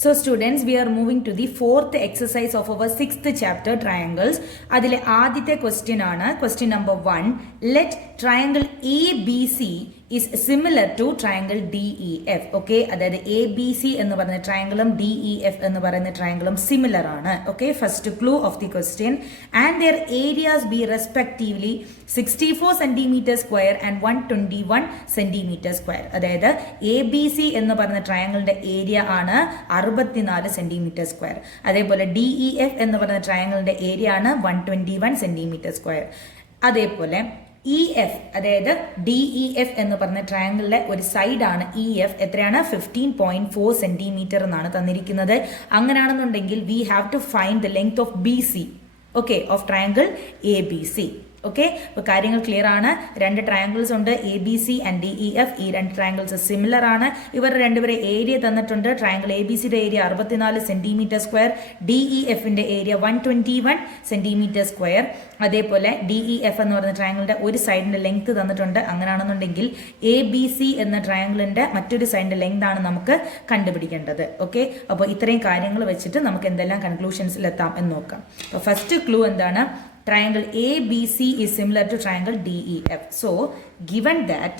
So students, we are moving to the fourth exercise of our sixth chapter, triangles. Adile ആദ്യത്തെ question ആണ്, question number 1. Let triangle ABC is similar to triangle DEF. Okay, അതായത് ABC എന്ന് പറയുന്ന triangleum DEF എന്ന് പറയുന്ന triangleum similar ആണ്. Okay, first clue of the question. And their areas be respectively 64 centimeter square and 121 centimeter square. അതായത് ABC എന്ന് പറയുന്ന ട്രയാങ്കിളിന്റെ ഏരിയ ആണ് 64 സെന്റിമീറ്റർ സ്ക്വയർ. അതേപോലെ DEF എന്ന് പറയുന്ന ട്രയാങ്കിളിന്റെ ഏരിയ ആണ് 121 സെന്റിമീറ്റർ സ്ക്വയർ. അതേപോലെ EF അതായത് DEF എന്ന് പറഞ്ഞ ട്രയാങ്കിളിലെ ഒരു സൈഡാണ് EF. എത്രയാണ്? 15.4 സെന്റിമീറ്റർ എന്നാണ് തന്നിരിക്കുന്നത്. അങ്ങനെയാണെന്നുണ്ടെങ്കിൽ we have to find the length of BC, okay, of triangle ABC. Okay, അപ്പോൾ കാര്യങ്ങൾ ക്ലിയർ ആണ്. രണ്ട് ട്രയാങ്കിൾസ് ഉണ്ട്, ABC ആൻഡ് DEF. ഈ രണ്ട് ട്രയാങ്കിൾസ് സിമിലർ ആണ്. ഇവർ രണ്ടുപേരെ ഏരിയ തന്നിട്ടുണ്ട്. ട്രയാങ്കിൾ ABCയുടെ ഏരിയ 64 സെന്റിമീറ്റർ സ്ക്വയർ, DEFന്റെ ഏരിയ 121 സെന്റിമീറ്റർ സ്ക്വയർ. അതേപോലെ DEF എന്ന് പറയുന്ന ട്രയാങ്കിളിന്റെ ഒരു സൈഡിന്റെ ലെങ്ത് തന്നിട്ടുണ്ട്. അങ്ങനെയാണെന്നുണ്ടെങ്കിൽ ABC എന്ന ട്രയാങ്കിളിന്റെ മറ്റൊരു സൈഡിന്റെ ലെങ്ത് ആണ് നമുക്ക് കണ്ടുപിടിക്കേണ്ടത്. ഓക്കെ, അപ്പോൾ ഇത്രയും കാര്യങ്ങൾ വെച്ചിട്ട് നമുക്ക് എന്തെല്ലാം കൺക്ലൂഷൻസിൽ എത്താം എന്ന് നോക്കാം. അപ്പോൾ ഫസ്റ്റ് ക്ലൂ എന്താണ്? Triangle ABC is similar to triangle DEF. So, given that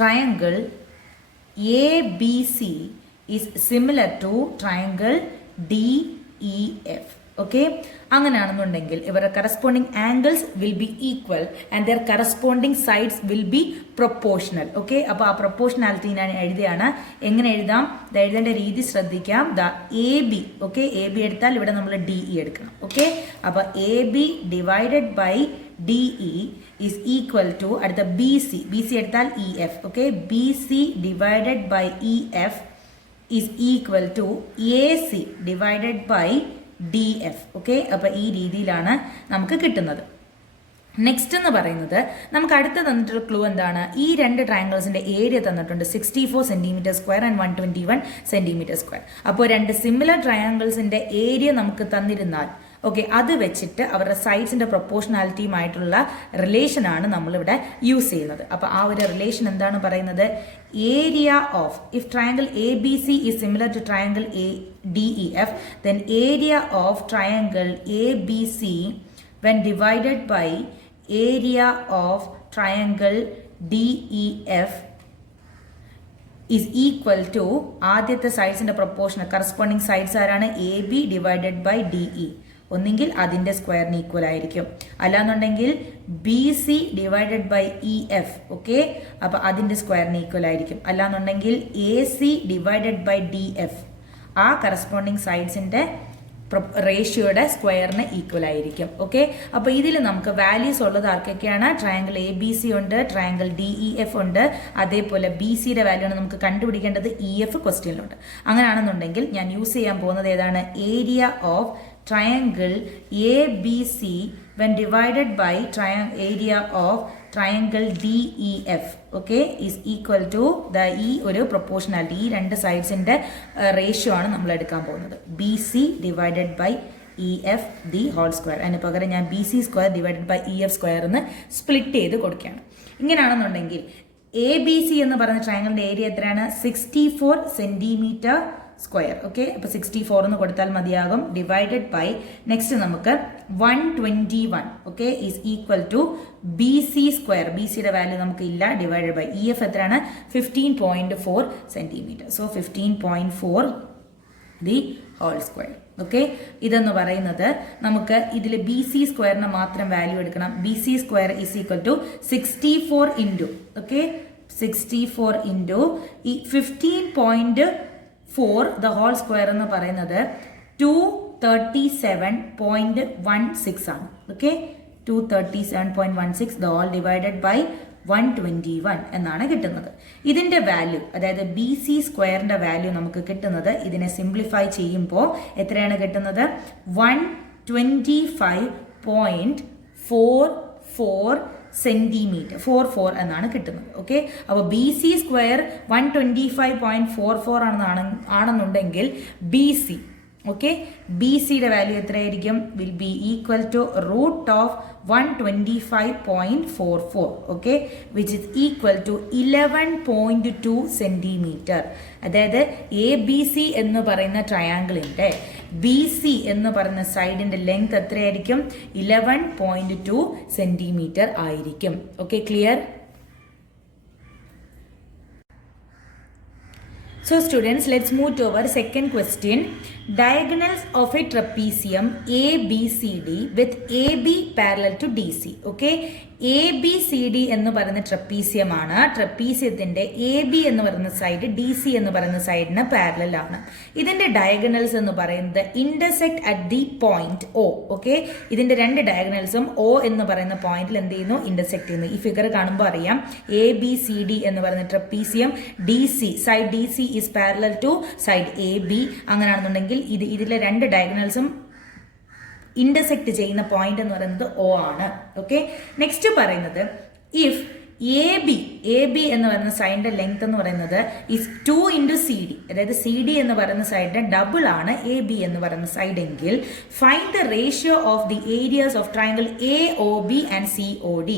triangle ABC is similar to triangle DEF. Okay, അങ്ങനെയാണെന്നുണ്ടെങ്കിൽ ഇവരുടെ corresponding angles will be equal and there corresponding sides will be proportional. Okay, അപ്പോൾ ആ proportionality ഞാൻ എഴുതിയാണ്. എങ്ങനെ എഴുതാം? എഴുതേണ്ട രീതി ശ്രദ്ധിക്കാം. AB, ഓക്കെ, AB എടുത്താൽ ഇവിടെ നമ്മൾ DE എടുക്കണം. ഓക്കെ, അപ്പോൾ AB divided by DE is equal to അടുത്ത BC എടുത്താൽ EF. Okay, BC divided by EF is equal to AC divided by DF. Okay, അപ്പോൾ ഈ രീതിയിലാണ് നമുക്ക് കിട്ടുന്നത്. നെക്സ്റ്റ് എന്ന് പറയുന്നത് നമുക്ക് അടുത്ത് തന്നിട്ടുള്ള ക്ലൂ എന്താണ്? ഈ രണ്ട് ട്രയാങ്കിൾസിന്റെ ഏരിയ തന്നിട്ടുണ്ട് 64 centimetre square and 121 centimetre square. അപ്പോൾ രണ്ട് സിമിലർ ട്രയാങ്കിൾസിന്റെ ഏരിയ നമുക്ക് തന്നിരുന്നാൽ ഓക്കെ, അത് വെച്ചിട്ട് അവരുടെ സൈഡ്സിന്റെ പ്രൊപ്പോർഷണാലിറ്റിയുമായിട്ടുള്ള റിലേഷൻ ആണ് നമ്മളിവിടെ യൂസ് ചെയ്യുന്നത്. അപ്പോൾ ആ ഒരു റിലേഷൻ എന്താണ് പറയുന്നത്? Area of, if triangle ABC is similar to triangle DEF, then area of triangle ABC when divided by area of triangle DEF is equal to ആദ്യത്തെ സൈഡ്സിന്റെ പ്രൊപ്പോർഷൻ കറസ്പോണ്ടിങ് സൈഡ്സ് ആരാണ്? AB divided by DE. ഒന്നെങ്കിൽ അതിന്റെ സ്ക്വയറിന് equal ആയിരിക്കും, അല്ലാന്നുണ്ടെങ്കിൽ BC divided by EF. Okay, അപ്പൊ അതിന്റെ സ്ക്വയറിന് ഈക്വൽ ആയിരിക്കും, അല്ലാന്നുണ്ടെങ്കിൽ AC ഡിവൈഡഡ് ബൈ DF. ആ കറസ്പോണ്ടിങ് സൈഡ്സിന്റെ റേഷ്യോയുടെ സ്ക്വയറിന് ഈക്വൽ ആയിരിക്കും. ഓക്കെ, അപ്പോൾ ഇതിൽ നമുക്ക് വാല്യൂസ് ഉള്ളത് ആർക്കൊക്കെയാണ്? ട്രയാങ്കിൾ ABC ഉണ്ട്, ട്രയാങ്കിൾ DEF ഉണ്ട്, അതേപോലെ BCയുടെ വാല്യൂ ആണ് നമുക്ക് കണ്ടുപിടിക്കേണ്ടത്. EF ക്വസ്റ്റ്യനിലുണ്ട്. അങ്ങനെയാണെന്നുണ്ടെങ്കിൽ ഞാൻ യൂസ് ചെയ്യാൻ പോകുന്നത് ഏതാണ്? Area of triangle ABC when divided by area of triangle DEF, okay, is equal to ഈ ഒരു പ്രൊപ്പോർഷണാലിറ്റി, ഈ രണ്ട് സൈഡ്സിന്റെ റേഷ്യോ ആണ് നമ്മൾ എടുക്കാൻ പോകുന്നത്. BC divided by EF the whole square. അതിന് പകരം ഞാൻ BC square divided by EF square എന്ന് സ്പ്ലിറ്റ് ചെയ്ത് കൊടുക്കുകയാണ്. ഇങ്ങനെയാണെന്നുണ്ടെങ്കിൽ ABC എന്ന് പറയുന്ന ട്രയാങ്കിളിന്റെ ഏരിയ എത്രയാണ്? 64 സെന്റിമീറ്റർ സ്ക്വയർ. ഓക്കെ, അപ്പൊ 64 എന്ന് കൊടുത്താൽ മതിയാകും. ഡിവൈഡഡ് ബൈ നെക്സ്റ്റ് നമുക്ക് 121, okay, is equal to BC square. BCയുടെ വാല്യൂ നമുക്ക് ഇല്ല. ഡിവൈഡഡ് ബൈ EF എത്രയാണ്? 15.4 centimetre. So 15.4 the whole square. Okay, ഇതെന്ന് പറയുന്നത് നമുക്ക് ഇതിൽ BC സ്ക്വയറിന് മാത്രം വാല്യൂ എടുക്കണം. BC square is equal to 64 into, okay, 64 into ഈ 15.4 ദ ഹോൾ സ്ക്വയർ എന്ന് പറയുന്നത് 237.16 ആണ്. Okay, 237.16 the whole divided by 121 എന്നാണ് കിട്ടുന്നത്. ഇതിന്റെ വാല്യൂ, അതായത് BC സ്ക്വയറിന്റെ വാല്യൂ നമുക്ക് കിട്ടുന്നത്, ഇതിനെ സിംപ്ലിഫൈ ചെയ്യുമ്പോൾ എത്രയാണ് കിട്ടുന്നത്? 125.44 സെന്റിമീറ്റർ 44 എന്നാണ് കിട്ടുന്നത്. ഓക്കെ, അപ്പോൾ BC സ്ക്വയർ 125.44 ആണെന്നുണ്ടെങ്കിൽ BC ഓക്കെ. ബി സിയുടെ വാല്യൂ എത്രയായിരിക്കും? Will be equal to root of 125.44, okay, which is equal to 11.2 centimetre. അതായത് എ ബി സി എന്ന് പറയുന്ന ട്രയാങ്കിളിന്റെ ബി സി എന്ന് പറയുന്ന സൈഡിന്റെ ലെങ്ത് എത്രയായിരിക്കും? 11.2 സെന്റിമീറ്റർ ആയിരിക്കും. Okay, clear? So students, let's move to our second question. Diagonals of a trapezium ABCD with AB parallel to DC. Okay, ABCD എന്ന് പറയുന്ന ട്രപ്പീസിയം ആണ്. ട്രപ്പീസിയത്തിന്റെ AB എന്ന് പറയുന്ന സൈഡ് DC എന്ന് പറയുന്ന സൈഡിന് പാരലൽ ആണ്. ഇതിന്റെ ഡയഗണൽസ് എന്ന് പറയുന്നത് intersect at the point O. Okay, ഇതിന്റെ രണ്ട് ഡയഗണൽസും O എന്ന് പറയുന്ന പോയിന്റിൽ എന്ത് ചെയ്യുന്നു? ഇന്റർസെക്ട് ചെയ്യുന്നു. ഈ ഫിഗർ കാണുമ്പോൾ അറിയാം ABCD എന്ന് പറയുന്ന trapezium DC side DC is parallel to side AB. അങ്ങനെയാണെന്നുണ്ടെങ്കിൽ ഇതിലെ രണ്ട് ഡയഗണൽസും ഇന്റർസെക്ട് ചെയ്യുന്ന പോയിന്റ് എന്ന് പറയുന്നത് O ആണ്. ഓക്കെ, നെക്സ്റ്റ് പറയുന്നത് ഇഫ് എ ബി എന്ന് പറയുന്ന സൈഡിന്റെ ലെങ്ത് എന്ന് പറയുന്നത് ഇസ് 2 into CD, അതായത് CD എന്ന് പറയുന്ന സൈഡിന്റെ ഡബിൾ ആണ് AB എന്ന് പറയുന്ന സൈഡ് എങ്കിൽ find the ratio of the areas of triangle AOB and COD.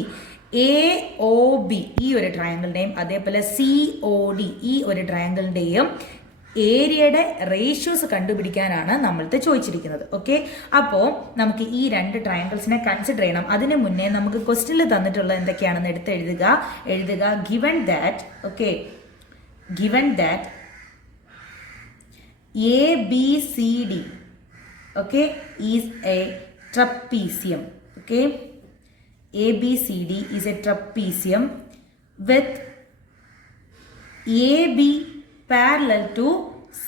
AOB ഈ ഒരു ട്രയാങ്കിളിന്റെയും അതേപോലെ COD ഈ ഒരു ട്രയാങ്കിളിന്റെയും ഏരിയയുടെ റേഷ്യോസ് കണ്ടുപിടിക്കാനാണ് നമ്മൾക്ക് ചോദിച്ചിരിക്കുന്നത്. ഓക്കെ, അപ്പോൾ നമുക്ക് ഈ രണ്ട് ട്രയാങ്കിൾസിനെ കൺസിഡർ ചെയ്യണം. അതിന് മുന്നേ നമുക്ക് ക്വസ്റ്റ്യനിൽ തന്നിട്ടുള്ള എന്തൊക്കെയാണെന്ന് എഴുതുക. Given that ABCD okay is a trapezium. Okay, ABCD is a trapezium with AB parallel to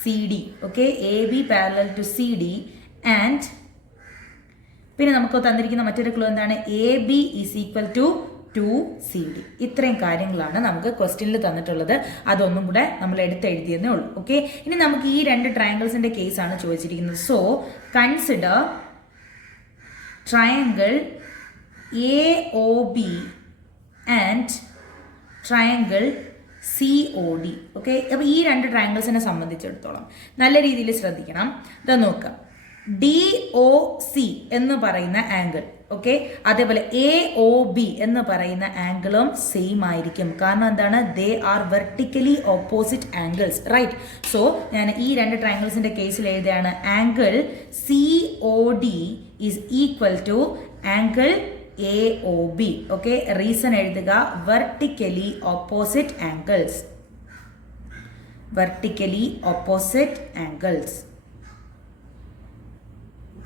CD. Okay, AB parallel to CD and പിന്നെ നമുക്ക് തന്നിരിക്കുന്ന മറ്റൊരു ക്ലൂ എന്താണ്? AB is equal to 2CD. ഇത്രയും കാര്യങ്ങളാണ് നമുക്ക് ക്വസ്റ്റ്യനിൽ തന്നിട്ടുള്ളത്. അതൊന്നും കൂടെ നമ്മൾ എഴുതിയെന്നേ ഉള്ളൂ. ഓക്കെ, ഇനി നമുക്ക് ഈ രണ്ട് ട്രയാങ്കിൾസിന്റെ കേസ് ആണ് ചോദിച്ചിരിക്കുന്നത്. So consider triangle AOB and triangle COD. Okay, അപ്പോൾ ഈ രണ്ട് ട്രയാങ്കിൾസിനെ സംബന്ധിച്ചിടത്തോളം നല്ല രീതിയിൽ ശ്രദ്ധിക്കണം. ഇതാ നോക്കാം, DOC എന്ന് പറയുന്ന ആംഗിൾ, ഓക്കെ, അതേപോലെ AOB എന്ന് പറയുന്ന ആംഗിളും സെയിം ആയിരിക്കും. കാരണം എന്താണ്? They are vertically opposite angles, right? So ഞാൻ ഈ രണ്ട് ട്രയാങ്കിൾസിന്റെ കേസിൽ എഴുതുകയാണ് angle COD is equal to angle AOB. Okay, reason എഴുതുക, vertically opposite angles.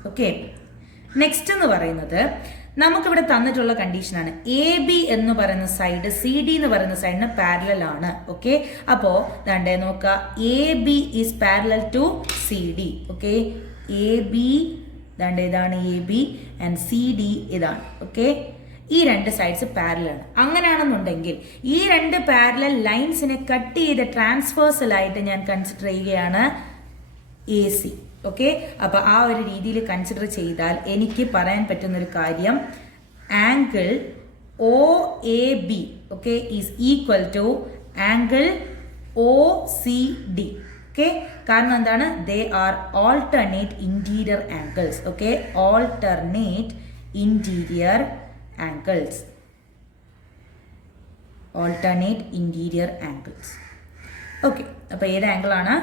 Okay, next എന്ന് പറയുന്നത് നമുക്കിവിടെ തന്നിട്ടുള്ള കണ്ടീഷനാണ് AB എന്ന് പറയുന്ന സൈഡ് CD എന്ന് പറയുന്ന സൈഡിന് പാരലൽ ആണ്. ഓക്കെ, അപ്പോൾ ദാണ്ടേ നോക്കുക, AB is parallel to CD. Okay, AB ദാണ്ട് ഇതാണ് AB ആൻഡ് CD ഇതാണ്. ഓക്കെ, ഈ രണ്ട് സൈഡ്സ് പാരലാണ്. അങ്ങനെയാണെന്നുണ്ടെങ്കിൽ ഈ രണ്ട് പാരലൽ ലൈൻസിനെ കട്ട് ചെയ്ത് ട്രാൻസ്ഫേഴ്സൽ ആയിട്ട് ഞാൻ കൺസിഡർ ചെയ്യുകയാണ് AC. ഓക്കെ, അപ്പൊ ആ ഒരു രീതിയിൽ കൺസിഡർ ചെയ്താൽ എനിക്ക് പറയാൻ പറ്റുന്ന ഒരു കാര്യം angle OAB okay is equal to angle OCD. Okay, കാരണം എന്താണ്? They are alternate interior angles. Okay, alternate interior angles. Okay, അപ്പോൾ ഏത് ആംഗിളാണ്?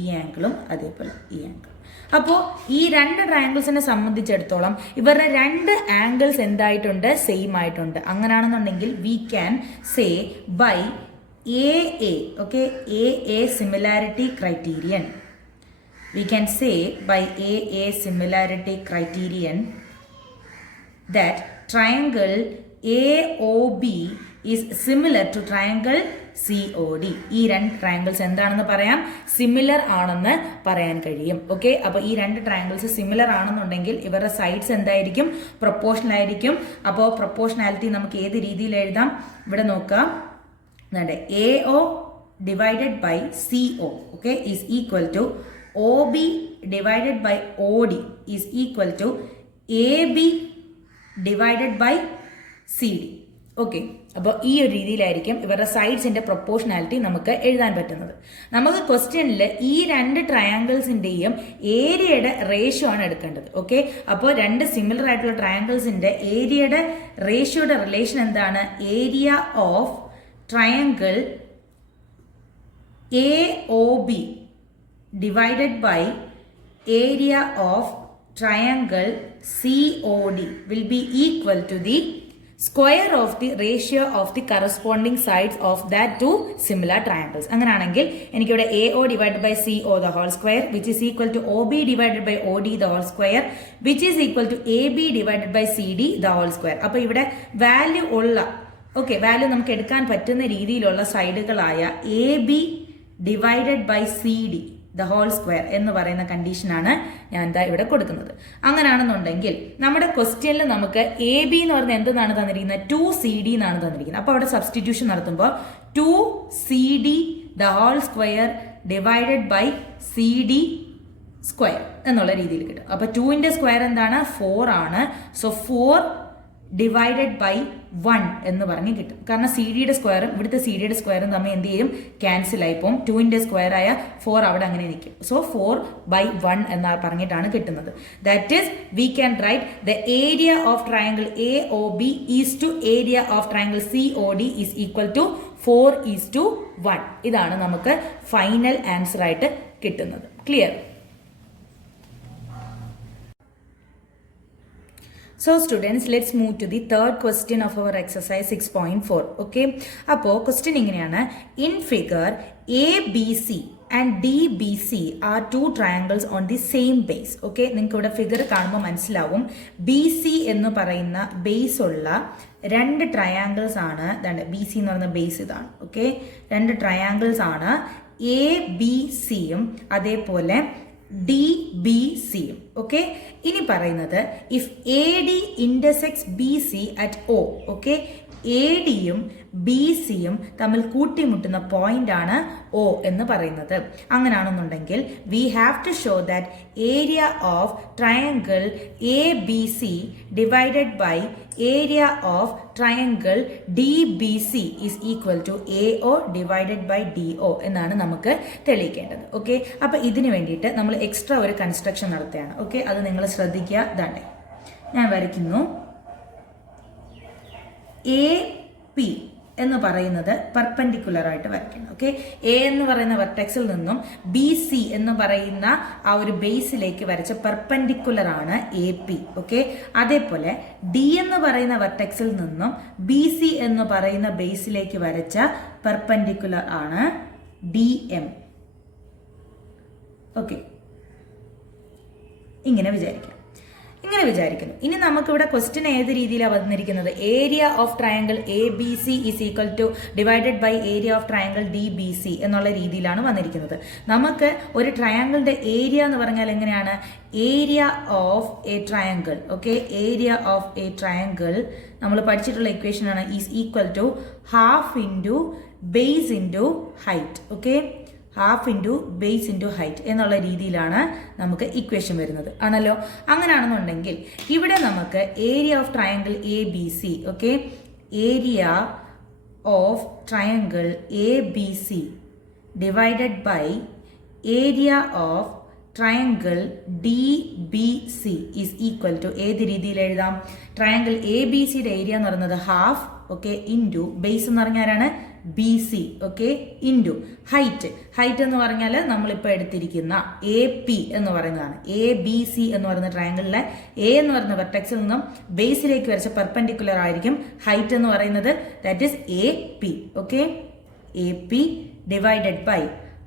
ഈ ആംഗിളും അതേപോലെ ഈ ആംഗിൾ. അപ്പോൾ ഈ രണ്ട് ട്രയാങ്കിൾസിനെ സംബന്ധിച്ചിടത്തോളം ഇവരുടെ രണ്ട് ആംഗിൾസ് എന്തായിട്ടുണ്ട്? സെയിം ആയിട്ടുണ്ട്. അങ്ങനെയാണെന്നുണ്ടെങ്കിൽ we can say by AA, okay, AA similarity criterion. We can say by AA similarity criterion that triangle AOB is similar to triangle COD. ഈ രണ്ട് ട്രയാങ്കിൾസ് എന്താണെന്ന് പറയാം? സിമിലർ ആണെന്ന് പറയാൻ കഴിയും. ഓക്കെ, അപ്പോൾ ഈ രണ്ട് ട്രയാങ്കിൾസ് സിമിലർ ആണെന്നുണ്ടെങ്കിൽ ഇവരുടെ സൈഡ്സ് എന്തായിരിക്കും? പ്രൊപ്പോർഷണൽ ആയിരിക്കും. അപ്പോൾ പ്രൊപ്പോർഷണാലിറ്റി നമുക്ക് ഏത് രീതിയിൽ എഴുതാം? ഇവിടെ നോക്കാം, AO divided by CO okay is equal to OB divided by OD is equal to AB divided by CD. Okay, അപ്പോൾ ഈ ഒരു രീതിയിലായിരിക്കും ഇവരുടെ സൈഡ്സിന്റെ പ്രൊപ്പോർഷനാലിറ്റി നമുക്ക് എഴുതാൻ പറ്റുന്നത്. നമുക്ക് ക്വസ്റ്റ്യനിൽ ഈ രണ്ട് ട്രയാങ്കിൾസിന്റെയും ഏരിയയുടെ റേഷ്യോ ആണ് എടുക്കേണ്ടത്. ഓക്കെ, അപ്പോൾ രണ്ട് സിമിലർ ആയിട്ടുള്ള ട്രയാങ്കിൾസിന്റെ ഏരിയയുടെ റേഷ്യോയുടെ റിലേഷൻ എന്താണ്? Area of triangle AOB divided by area of triangle COD will be equal to the square of the ratio of the corresponding sides of that two similar triangles. അങ്ങനെയാണെങ്കിൽ എനിക്കിവിടെ AO divided by CO the whole square which is equal to OB divided by OD the whole square which is equal to AB divided by CD the whole square. അപ്പോൾ ഇവിടെ value ഉള്ള value നമുക്ക് എടുക്കാൻ പറ്റുന്ന രീതിയിലുള്ള സൈഡുകളായ AB divided by CD the whole square എന്ന് പറയുന്ന കണ്ടീഷനാണ് ഞാൻ എന്താ ഇവിടെ കൊടുക്കുന്നത്. അങ്ങനെയാണെന്നുണ്ടെങ്കിൽ നമ്മുടെ ക്വസ്റ്റ്യനിൽ നമുക്ക് AB എന്ന് പറയുന്നത് എന്തെന്നാണ് തന്നിരിക്കുന്നത്? 2CD എന്നാണ് തന്നിരിക്കുന്നത്. അപ്പോൾ അവിടെ സബ്സ്റ്റിറ്റ്യൂഷൻ നടത്തുമ്പോൾ 2CD the whole square divided by CD square എന്നുള്ള രീതിയിൽ കിട്ടും. അപ്പോൾ 2ന്റെ സ്ക്വയർ എന്താണ്? 4 ആണ്. സോ 4 ഡിവൈഡഡ് ബൈ 1 എന്ന് പറഞ്ഞ് കിട്ടും. കാരണം സി ഡിയുടെ സ്ക്വയറും ഇവിടുത്തെ സി ഡിയുടെ സ്ക്വയറും തമ്മിൽ എന്ത് ചെയ്യും? ക്യാൻസൽ ആയി പോകും. 2ന്റെ സ്ക്വയർ ആയ 4 അവിടെ അങ്ങനെ നിൽക്കും. സോ 4/1 എന്ന് പറഞ്ഞിട്ടാണ് കിട്ടുന്നത്. That is we can write the area of triangle AOB is to area of triangle COD is equal to 4:1. ഇതാണ് നമുക്ക് ഫൈനൽ ആൻസർ ആയിട്ട് കിട്ടുന്നത്. Clear? So students, let's move to the third question of our exercise 6.4. Okay, അപ്പോൾ question ഇങ്ങനെയാണ്. In figure ABC and DBC are two triangles on the same base. Okay, നിങ്ങൾക്ക് ഇവിടെ figure കാണുമ്പോൾ മനസ്സിലാവും. BC എന്ന് പറയുന്ന ബേസ് ഉള്ള രണ്ട് ട്രയാങ്കിൾസ് ആണ്. BC എന്ന് പറയുന്ന ബേസ് ഇതാണ്. ഓക്കെ, രണ്ട് ട്രയാങ്കിൾസ് ആണ് ABCയും അതേപോലെ DBCയും. ഓക്കെ, ഇനി പറയുന്നത് if AD intersects BC at O. Okay, ADയും BCയും തമ്മിൽ കൂട്ടിമുട്ടുന്ന പോയിന്റ് ആണ് O എന്ന് പറയുന്നത്. അങ്ങനെയാണെന്നുണ്ടെങ്കിൽ we have to show that area of triangle ABC divided by area of triangle DBC is equal to AO divided by DO എന്നാണ് നമുക്ക് തെളിയിക്കേണ്ടത്. ഓക്കെ, അപ്പൊ ഇതിനു വേണ്ടിയിട്ട് നമ്മൾ എക്സ്ട്രാ ഒരു കൺസ്ട്രക്ഷൻ നടത്തുകയാണ്. ഓക്കെ, അത് നിങ്ങൾ ശ്രദ്ധിക്കുക. ഇതാണ് ഞാൻ വരയ്ക്കുന്നു. AP എന്ന് പറയുന്നത് പെർപെൻഡിക്കുലർ ആയിട്ട് വരയ്ക്കണം. ഓക്കെ, A എന്ന് പറയുന്ന വെർട്ടെക്സിൽ നിന്നും BC എന്ന് പറയുന്ന ആ ഒരു ബേസിലേക്ക് വരച്ച പെർപെൻഡിക്കുലർ ആണ് AP. ഓക്കെ, അതേപോലെ D എന്ന് പറയുന്ന വെർട്ടെക്സിൽ നിന്നും BC എന്ന് പറയുന്ന ബേസിലേക്ക് വരച്ച പെർപെൻഡിക്കുലർ ആണ് DM. ഓക്കെ, ഇങ്ങനെ വിചാരിക്കുന്നു. ഇനി നമുക്കിവിടെ ക്വസ്റ്റ്യൻ ഏത് രീതിയിലാണ് വന്നിരിക്കുന്നത്? Area of triangle ABC is equal to divided by area of triangle DBC എന്നുള്ള രീതിയിലാണ് വന്നിരിക്കുന്നത്. നമുക്ക് ഒരു ട്രയാങ്കിളിന്റെ ഏരിയ എന്ന് പറഞ്ഞാൽ എങ്ങനെയാണ്? Area of a triangle. Okay, area of a triangle നമ്മൾ പഠിച്ചിട്ടുള്ള ഇക്വേഷൻ ആണ് is equal to half into base into height. Okay, half into base into height എന്നുള്ള രീതിയിലാണ് നമുക്ക് ഇക്വേഷൻ വരുന്നത് ആണല്ലോ. അങ്ങനെയാണെന്നുണ്ടെങ്കിൽ ഇവിടെ നമുക്ക് area of triangle ABC. Okay, area of triangle ABC divided by area of triangle DBC is equal to ഏത് രീതിയിൽ എഴുതാം? ട്രയാങ്കിൾ ABCയുടെ ഏരിയ എന്ന് പറയുന്നത് ഹാഫ്. ഓക്കെ, ഇൻറ്റു ബേസ് എന്ന് പറഞ്ഞാലാണ് BC. ഓക്കെ, ഇൻറ്റു ഹൈറ്റ് എന്ന് പറഞ്ഞാൽ നമ്മളിപ്പോൾ എടുത്തിരിക്കുന്ന AP എന്ന് പറയുന്നതാണ്. ABC എന്ന് പറയുന്ന ട്രയാങ്കിളിലെ A എന്ന് പറയുന്ന വെർട്ടെക്സിൽ നിന്നും ബേസിലേക്ക് വരച്ച പെർപെൻഡിക്കുലർ ആയിരിക്കും ഹൈറ്റ് എന്ന് പറയുന്നത്. That is AP. Okay, AP divided by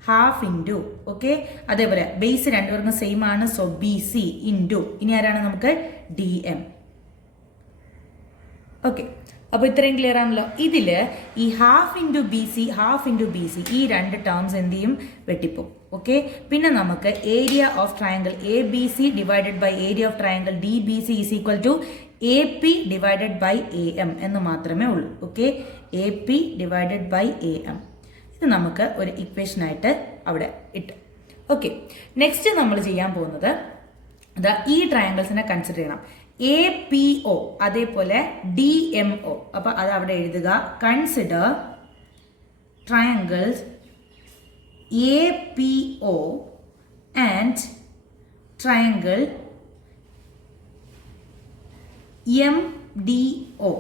half into. Okay, അതേപോലെ ബേസ് രണ്ടുപേർക്കും സെയിം ആണ്. സോ BC ഇൻറ്റു ഇനി ആരാണ് നമുക്ക് DM. ഓക്കെ, അപ്പോൾ ഇത്രയും ക്ലിയർ ആണല്ലോ. ഇതിൽ ഈ ഹാഫ് ഇൻറ്റു BC ഈ രണ്ട് ടേംസ് എന്ത് ചെയ്യും? വെട്ടിപ്പോവും. ഓക്കെ, പിന്നെ നമുക്ക് area of triangle ABC divided by area of triangle DBC is equal to AP divided by AM എന്ന് മാത്രമേ ഉള്ളൂ. Okay, AP divided by AM. ഇത് നമുക്ക് ഒരു ഇക്വേഷനായിട്ട് അവിടെ ഇട്ട്. ഓക്കെ, നെക്സ്റ്റ് നമ്മൾ ചെയ്യാൻ പോകുന്നത് ഈ ട്രയാങ്കിൾസിനെ കൺസിഡർ ചെയ്യണം. APO അതേപോലെ DMO. അപ്പോൾ അത് അവിടെ എഴുതുക. Consider triangles APO and triangle MDO.